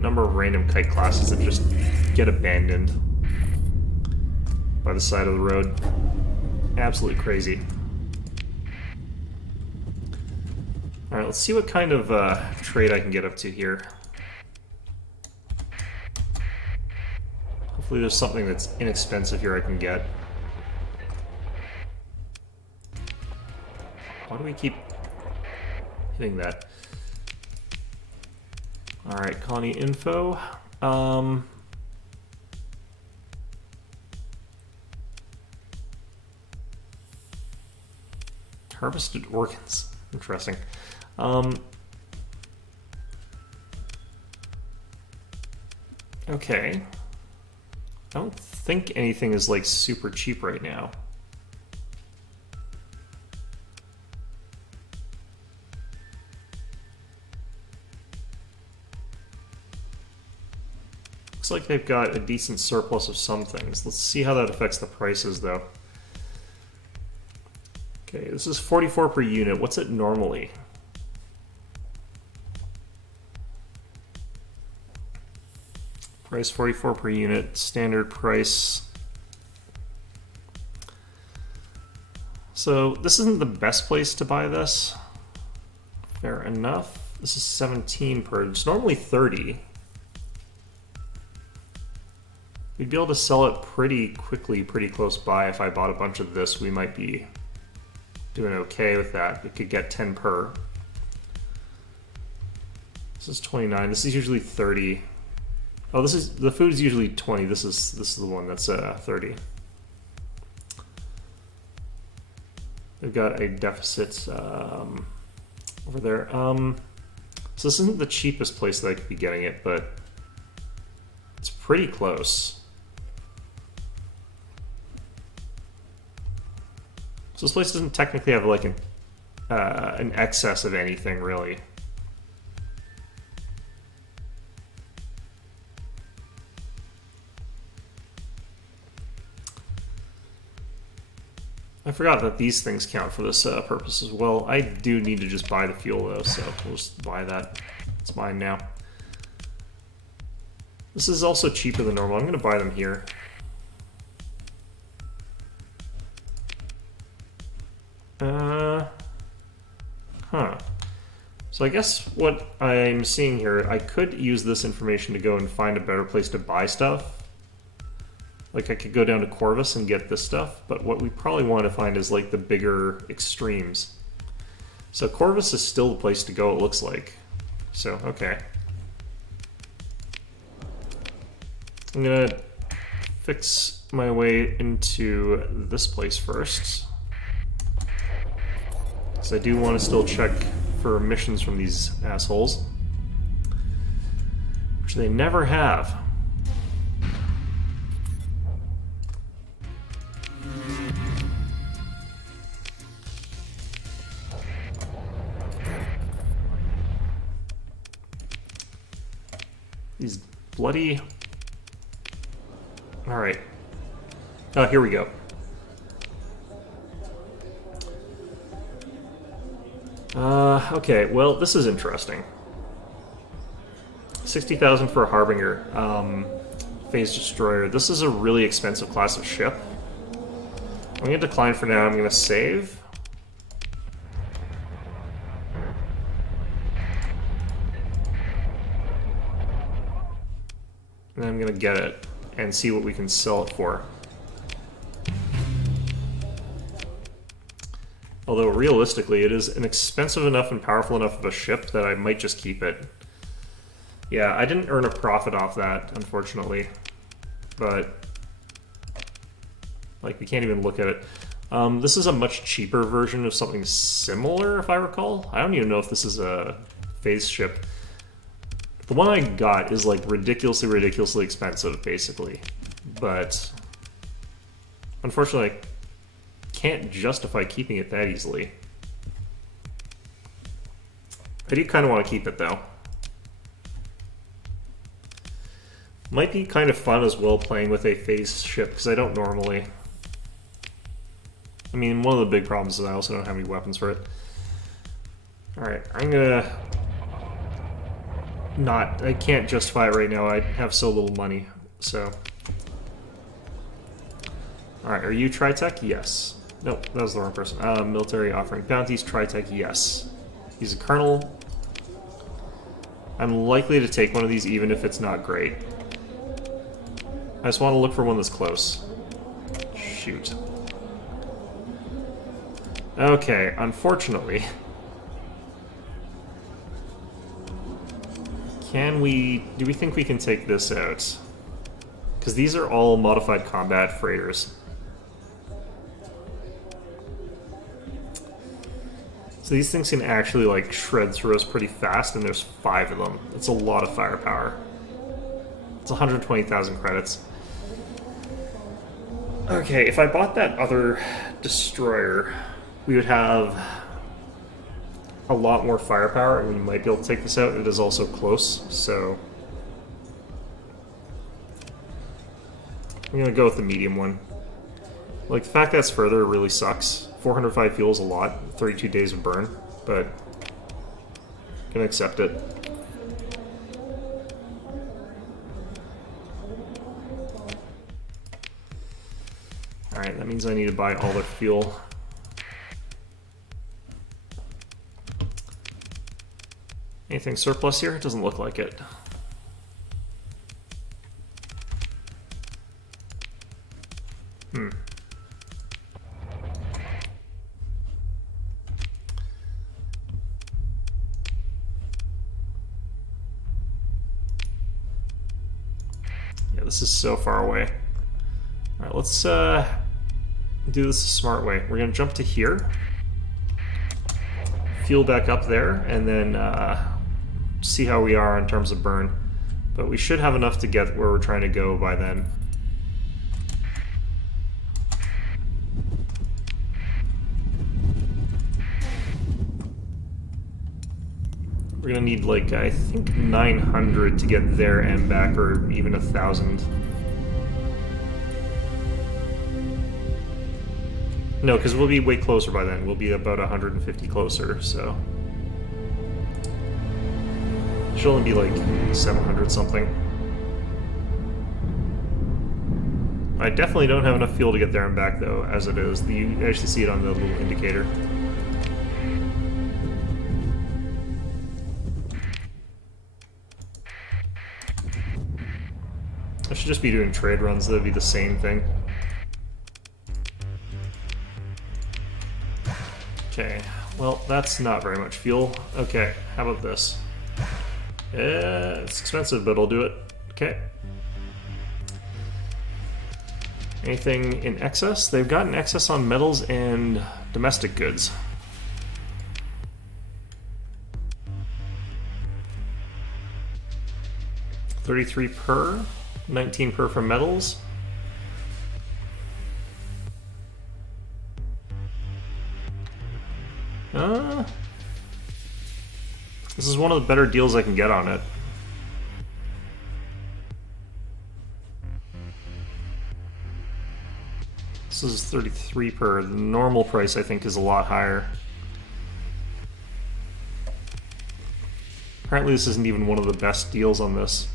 Number of random kite classes that just get abandoned by the side of the road. Absolutely crazy. Alright, let's see what kind of trade I can get up to here. Hopefully there's something that's inexpensive here I can get. Why do we keep hitting that? Alright, colony info. Harvested organs. Interesting. Okay. I don't think anything is like super cheap right now. Looks like they've got a decent surplus of some things. Let's see how that affects the prices, though. Okay, this is 44 per unit. What's it normally? Price 44 per unit, standard price. So this isn't the best place to buy this. Fair enough. This is 17 per, it's normally 30. We'd be able to sell it pretty quickly, pretty close by. If I bought a bunch of this, we might be doing okay with that. We could get 10 per. This is 29. This is usually 30. Oh, this is, the food is usually 20. This is the one that's 30. They've got a deficit over there. So this isn't the cheapest place that I could be getting it, but it's pretty close. So this place doesn't technically have like an excess of anything, really. I forgot that these things count for this purpose as well. I do need to just buy the fuel though, so we'll just buy that. It's mine now. This is also cheaper than normal. I'm going to buy them here. So I guess what I'm seeing here, I could use this information to go and find a better place to buy stuff. Like I could go down to Corvus and get this stuff, but what we probably want to find is like the bigger extremes. So Corvus is still the place to go, it looks like. So, okay. I'm gonna fix my way into this place first. Because I do want to still check for missions from these assholes. Which they never have. These bloody... Alright. Oh, here we go. Okay, well, this is interesting. 60,000 for a Harbinger phase destroyer. This is a really expensive class of ship. I'm going to decline for now. I'm going to save. And then I'm going to get it and see what we can sell it for. Although realistically, it is an expensive enough and powerful enough of a ship that I might just keep it. Yeah, I didn't earn a profit off that, unfortunately. But, like, we can't even look at it. This is a much cheaper version of something similar, if I recall. I don't even know if this is a phase ship. The one I got is, like, ridiculously expensive, basically. But, unfortunately, I can't justify keeping it that easily. I do kind of want to keep it, though. Might be kind of fun as well playing with a phase ship, because I don't normally. I mean, one of the big problems is I also don't have any weapons for it. Alright, I'm gonna... I can't justify it right now. I have so little money, so... Alright, are you Tritech? Yes. Nope, that was the wrong person. Military offering bounties, Tritech, yes. He's a colonel. I'm likely to take one of these even if it's not great. I just want to look for one that's close. Shoot. Okay, unfortunately. Do we think we can take this out? Because these are all modified combat freighters. So these things can actually, like, shred through us pretty fast, and there's 5 of them. That's a lot of firepower. It's 120,000 credits. Okay, if I bought that other destroyer, we would have a lot more firepower, and we might be able to take this out. It is also close, so... I'm gonna go with the medium one. Like, the fact that's further really sucks. 405 fuel is a lot, 32 days of burn, but gonna accept it. Alright, that means I need to buy all their fuel. Anything surplus here? It doesn't look like it. Yeah, this is so far away. Alright, let's do this a smart way. We're going to jump to here, fuel back up there, and then see how we are in terms of burn. But we should have enough to get where we're trying to go by then. We're going to need, like, I think 900 to get there and back, or even 1,000. No, because we'll be way closer by then. We'll be about 150 closer, so... Should only be like 700 something. I definitely don't have enough fuel to get there and back, though, as it is. You actually see it on the little indicator. I should just be doing trade runs. That'd be the same thing. Okay, well, that's not very much fuel. Okay, how about this? It's expensive, but I'll do it. Okay. Anything in excess? They've got an excess on metals and domestic goods. $33 per, 19 per for metals. This is one of the better deals I can get on it. This is 33 per. The normal price, I think, is a lot higher. Apparently this isn't even one of the best deals on this.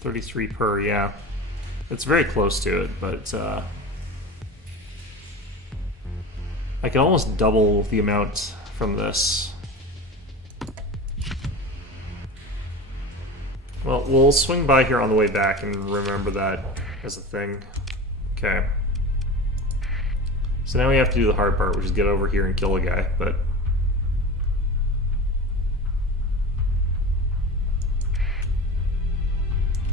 33 per, yeah. It's very close to it, but I can almost double the amount from this. Well, we'll swing by here on the way back and remember that as a thing. Okay. So now we have to do the hard part, which is get over here and kill a guy, but...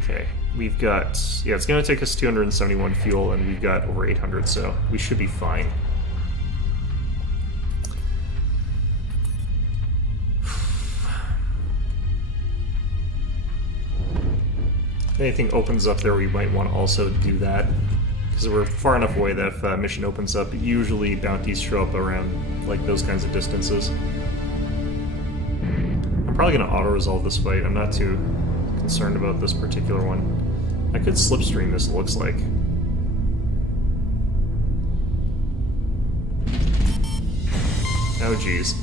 Okay, we've got... Yeah, it's going to take us 271 fuel, and we've got over 800, so we should be fine. If anything opens up there, we might want to also do that. Because we're far enough away that if a mission opens up, usually bounties show up around like those kinds of distances. I'm probably going to auto-resolve this fight. I'm not too concerned about this particular one. I could slipstream this, it looks like. Oh, geez.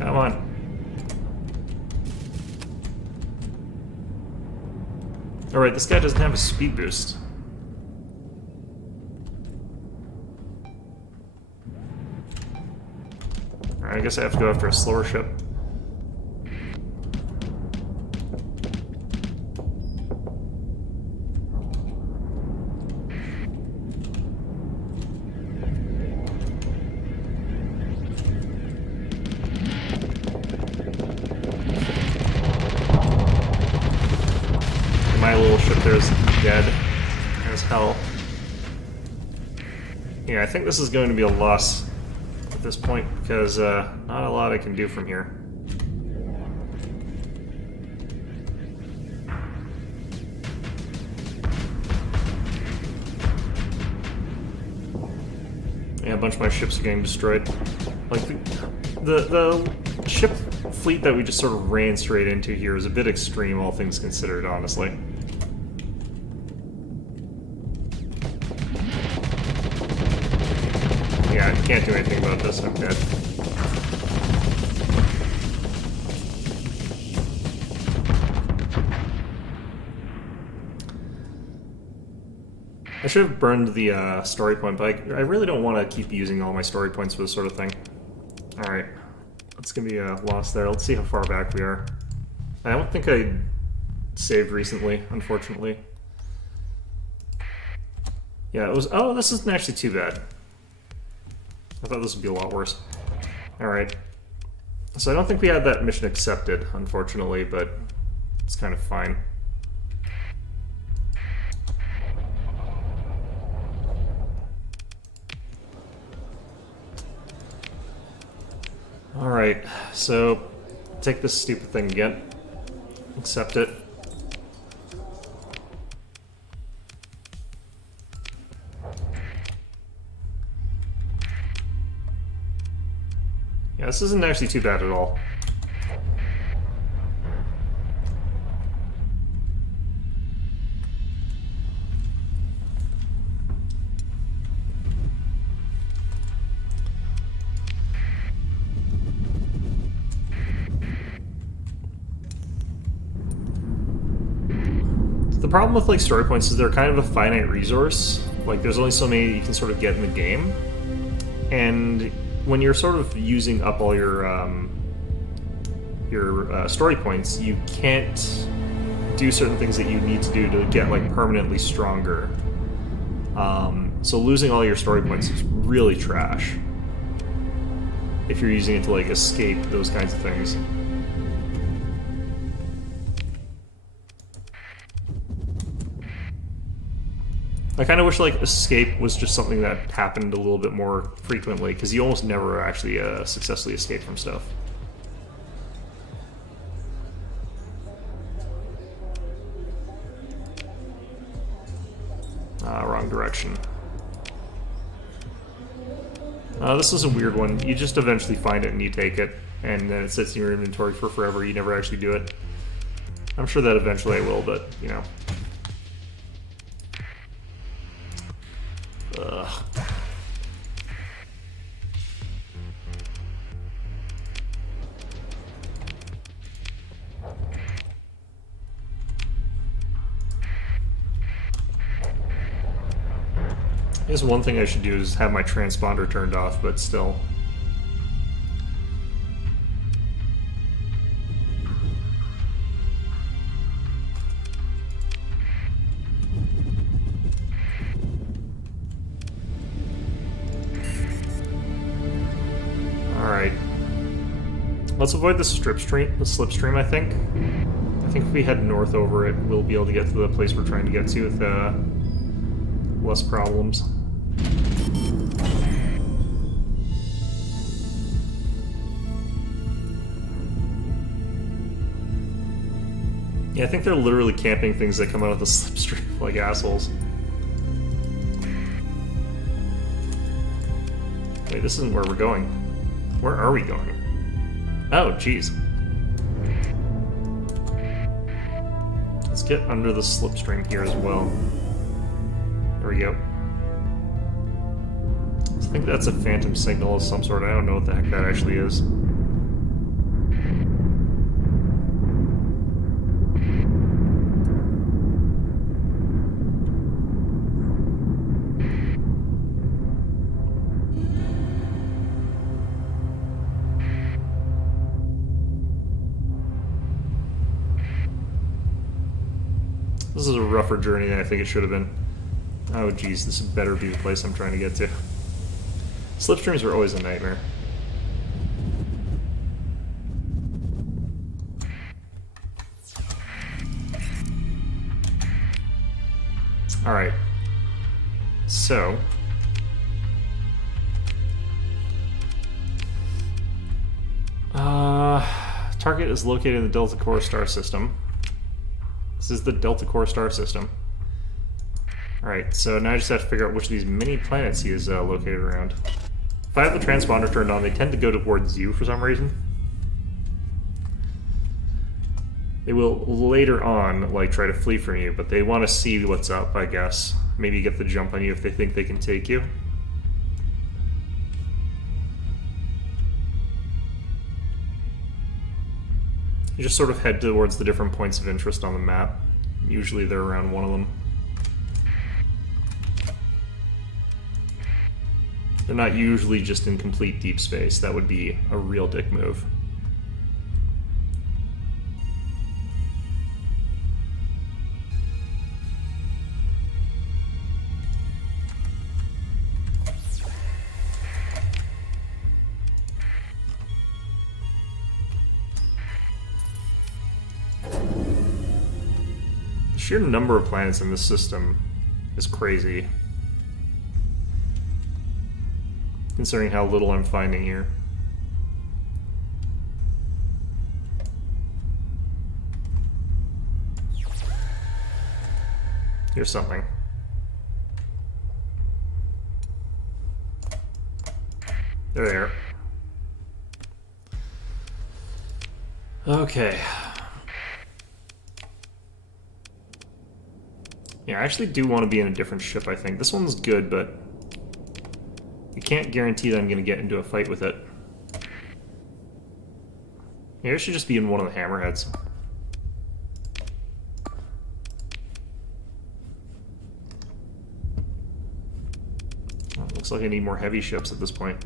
Come on. Alright, this guy doesn't have a speed boost. Alright, I guess I have to go after a slower ship. dead as hell. Yeah, I think this is going to be a loss at this point, because not a lot I can do from here. Yeah, a bunch of my ships are getting destroyed. Like, the ship fleet that we just sort of ran straight into here is a bit extreme, all things considered, honestly. Yeah, I can't do anything about this, I'm dead. I should have burned the story point, but I really don't want to keep using all my story points for this sort of thing. Alright, that's going to be a loss there. Let's see how far back we are. I don't think I saved recently, unfortunately. Yeah, it was... Oh, this isn't actually too bad. I thought this would be a lot worse. Alright. So I don't think we had that mission accepted, unfortunately, but it's kind of fine. Alright, so take this stupid thing again. Accept it. Yeah, this isn't actually too bad at all. The problem with like story points is they're kind of a finite resource. Like there's only so many you can sort of get in the game, and when you're sort of using up all your story points, you can't do certain things that you need to do to get like permanently stronger. So losing all your story points is really trash if you're using it to like escape those kinds of things. I kind of wish like escape was just something that happened a little bit more frequently, because you almost never actually successfully escape from stuff. Wrong direction. This is a weird one. You just eventually find it and you take it, and then it sits in your inventory for forever. You never actually do it. I'm sure that eventually I will, but, you know. Ugh. I guess one thing I should do is have my transponder turned off, but still. Alright. Let's avoid the slipstream, I think. I think if we head north over it, we'll be able to get to the place we're trying to get to with less problems. Yeah, I think they're literally camping things that come out of the slipstream like assholes. Wait, this isn't where we're going. Where are we going? Oh, jeez. Let's get under the slipstream here as well. There we go. I think that's a phantom signal of some sort. I don't know what the heck that actually is. This is a rougher journey than I think it should have been. Oh geez, this better be the place I'm trying to get to. Slipstreams are always a nightmare. Alright. So... target is located in the Delta Core star system. This is the Delta Core star system. Alright, so now I just have to figure out which of these mini planets he is located around. If I have the transponder turned on, they tend to go towards you for some reason. They will later on, like, try to flee from you, but they want to see what's up, I guess. Maybe get the jump on you if they think they can take you. You just sort of head towards the different points of interest on the map. Usually they're around one of them. They're not usually just in complete deep space. That would be a real dick move. The sheer number of planets in this system is crazy, considering how little I'm finding here. Here's something. They're there. Okay. Yeah, I actually do want to be in a different ship, I think. This one's good, but you can't guarantee that I'm going to get into a fight with it. Maybe I should just be in one of the hammerheads. Well, looks like I need more heavy ships at this point.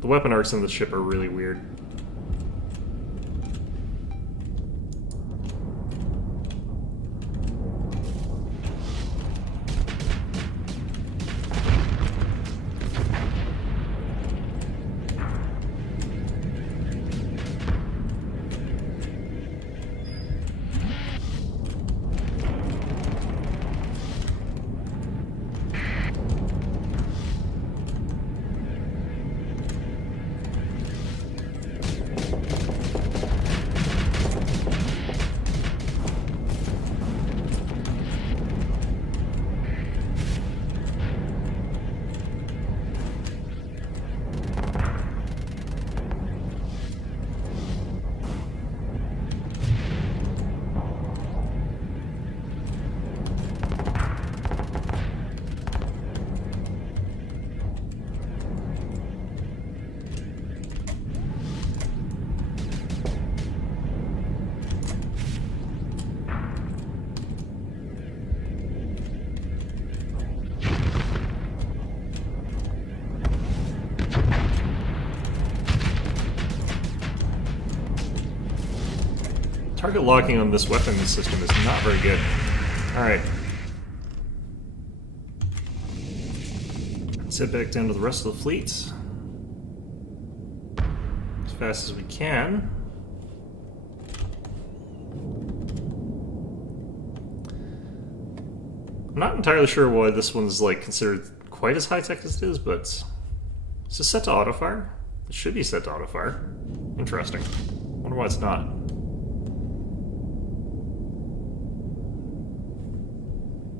The weapon arcs in the ship are really weird. Target locking on this weapon system is not very good. Alright. Let's head back down to the rest of the fleet. As fast as we can. I'm not entirely sure why this one's like considered quite as high-tech as it is, but is this set to auto-fire? It should be set to auto-fire. Interesting. Wonder why it's not.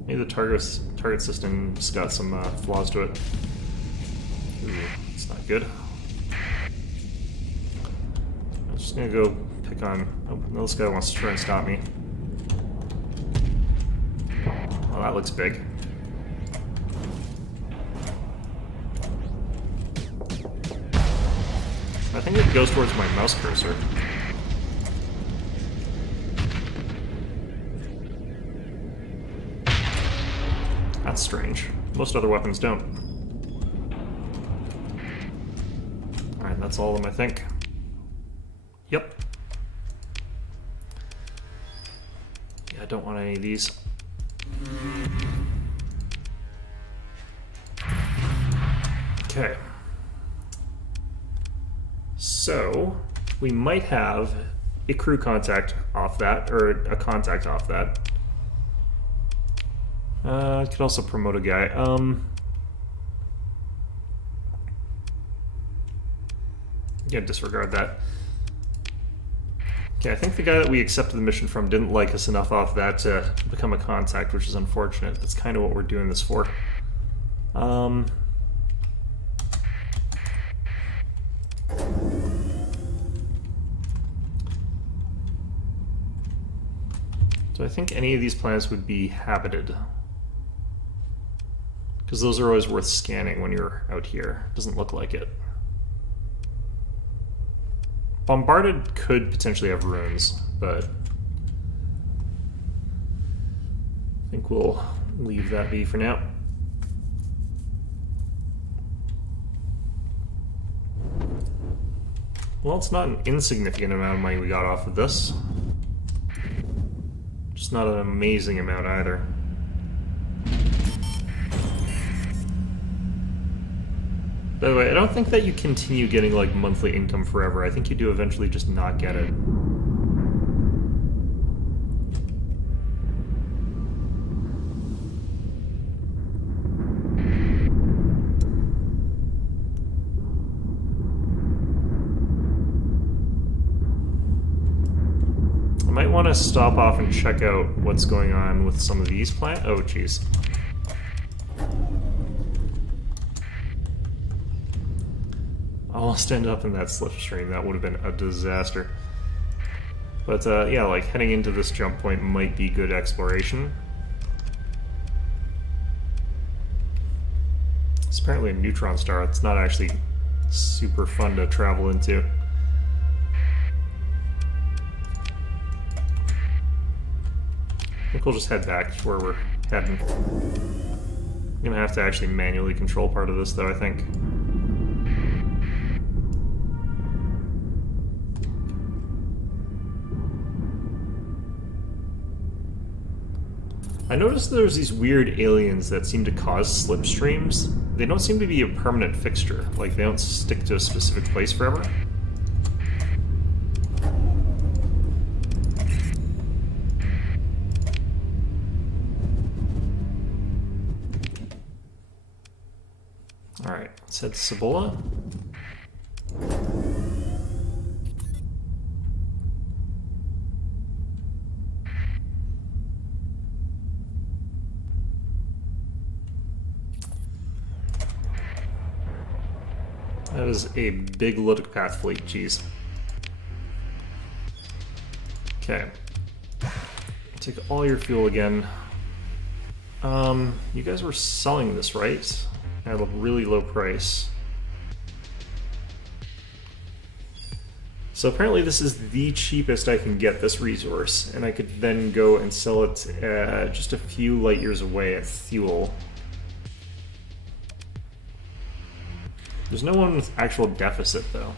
Maybe the target system's got some flaws to it. Ooh, it's not good. I'm just gonna go pick on... Oh, no, this guy wants to try and stop me. Oh, that looks big. I think it goes towards my mouse cursor. That's strange. Most other weapons don't. Alright, that's all of them, I think. Yep. Yeah, I don't want any of these. Okay. So, we might have a crew contact off that, or a contact off that. I could also promote a guy. Yeah, disregard that. Okay, I think the guy that we accepted the mission from didn't like us enough off that to become a contact, which is unfortunate. That's kind of what we're doing this for. Do I think any of these planets would be habited? Because those are always worth scanning when you're out here. Doesn't look like it. Bombarded could potentially have ruins, but I think we'll leave that be for now. Well, it's not an insignificant amount of money we got off of this. Just not an amazing amount either. By the way, I don't think that you continue getting like monthly income forever. I think you do eventually just not get it. I might want to stop off and check out what's going on with some of these plants. Oh, jeez. Almost end up in that slipstream. That would have been a disaster. But yeah, like heading into this jump point might be good exploration. It's apparently a neutron star. It's not actually super fun to travel into. I think we'll just head back to where we're heading. I'm gonna have to actually manually control part of this though, I think. I noticed there's these weird aliens that seem to cause slipstreams. They don't seem to be a permanent fixture. Like, they don't stick to a specific place forever. Alright, let's head to Cibola. That is a big Lutokpath fleet, jeez. Okay. Take all your fuel again. You guys were selling this, right? At a really low price. So apparently this is the cheapest I can get this resource, and I could then go and sell it just a few light years away at Thule. There's no one with actual deficit, though.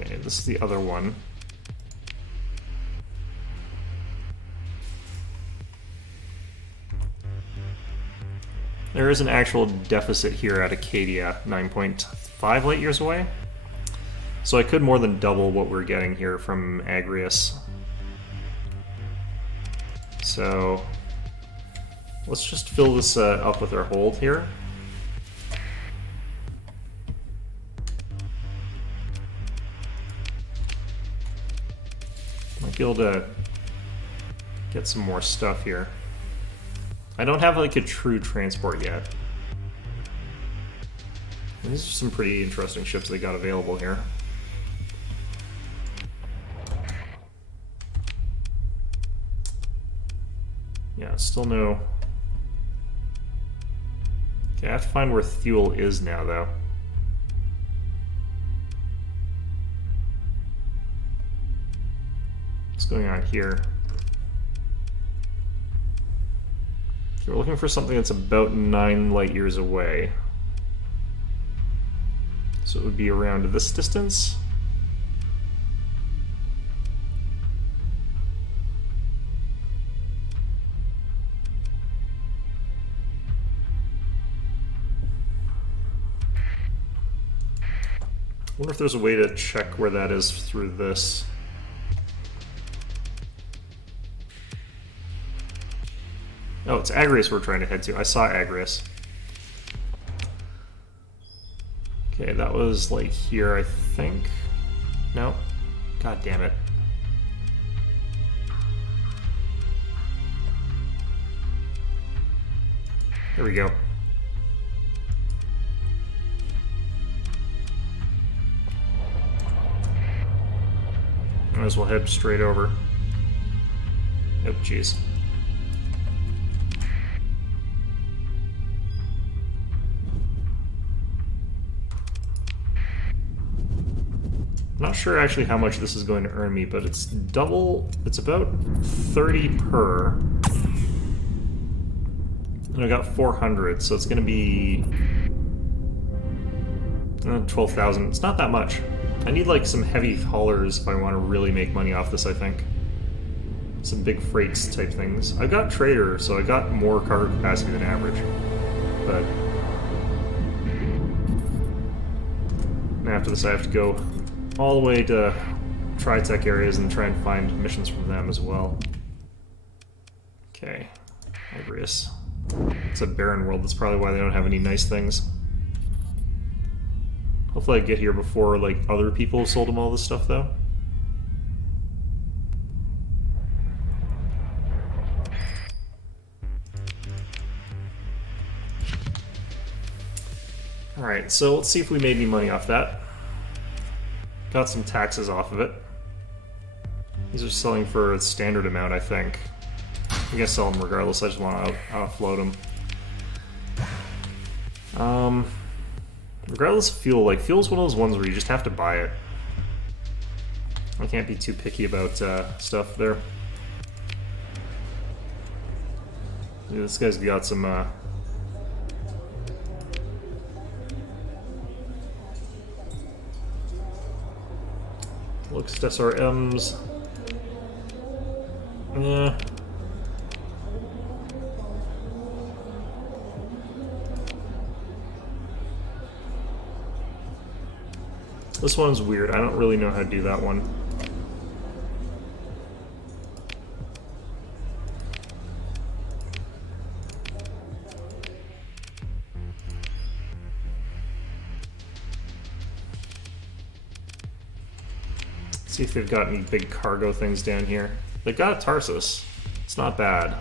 Okay, this is the other one. There is an actual deficit here at Acadia, 9.5 light years away. So I could more than double what we're getting here from Agrius. So let's just fill this up with our hold here. Might be able to get some more stuff here. I don't have like a true transport yet. And these are some pretty interesting ships they got available here. Yeah, still no. Okay, I have to find where Thule is now, though. What's going on here? Okay, we're looking for something that's about 9 light years away. So it would be around this distance. wonder if there's a way to check where that is through this. Oh, it's Agrius we're trying to head to. I saw Agrius. Okay, that was like here, I think. No? God damn it. There we go. Might as well head straight over. Oh, jeez. Not sure actually how much this is going to earn me, but it's double. It's about 30 per. And I got 400, so it's going to be 12,000. It's not that much. I need like some heavy haulers if I want to really make money off this, I think. Some big freights type things. I've got trader, so I got more cargo capacity than average. But after this I have to go all the way to Tri-Tech areas and try and find missions from them as well. Okay, Agrius. It's a barren world, that's probably why they don't have any nice things. Hopefully I get here before like other people sold them all this stuff though. Alright, so let's see if we made any money off that. Got some taxes off of it. These are selling for a standard amount, I think. I guess sell them regardless, I just want to offload them. Regardless of fuel, like, fuel's one of those ones where you just have to buy it. I can't be too picky about stuff there. Yeah, this guy's got some looks SRMs. Yeah. This one's weird. I don't really know how to do that one. See if they've got any big cargo things down here. They've got a Tarsus. It's not bad.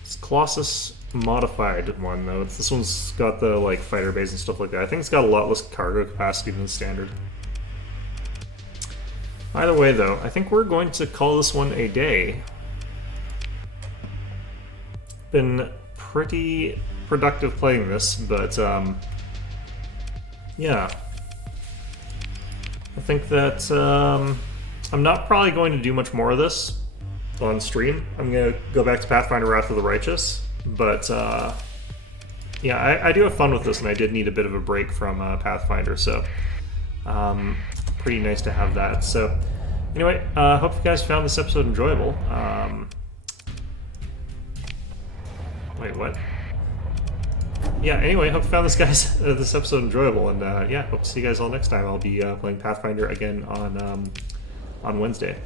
It's Colossus modified one though. This one's got the like fighter base and stuff like that. I think it's got a lot less cargo capacity than standard. Either way though, I think we're going to call this one a day. Been pretty productive playing this, but yeah. I think that I'm not probably going to do much more of this on stream. I'm going to go back to Pathfinder Wrath of the Righteous, but yeah, I do have fun with this, and I did need a bit of a break from Pathfinder, so pretty nice to have that. So anyway, hope you guys found this episode enjoyable. Wait, what? Yeah, anyway, hope you found this episode enjoyable, and yeah, hope to see you guys all next time. I'll be playing Pathfinder again on Wednesday.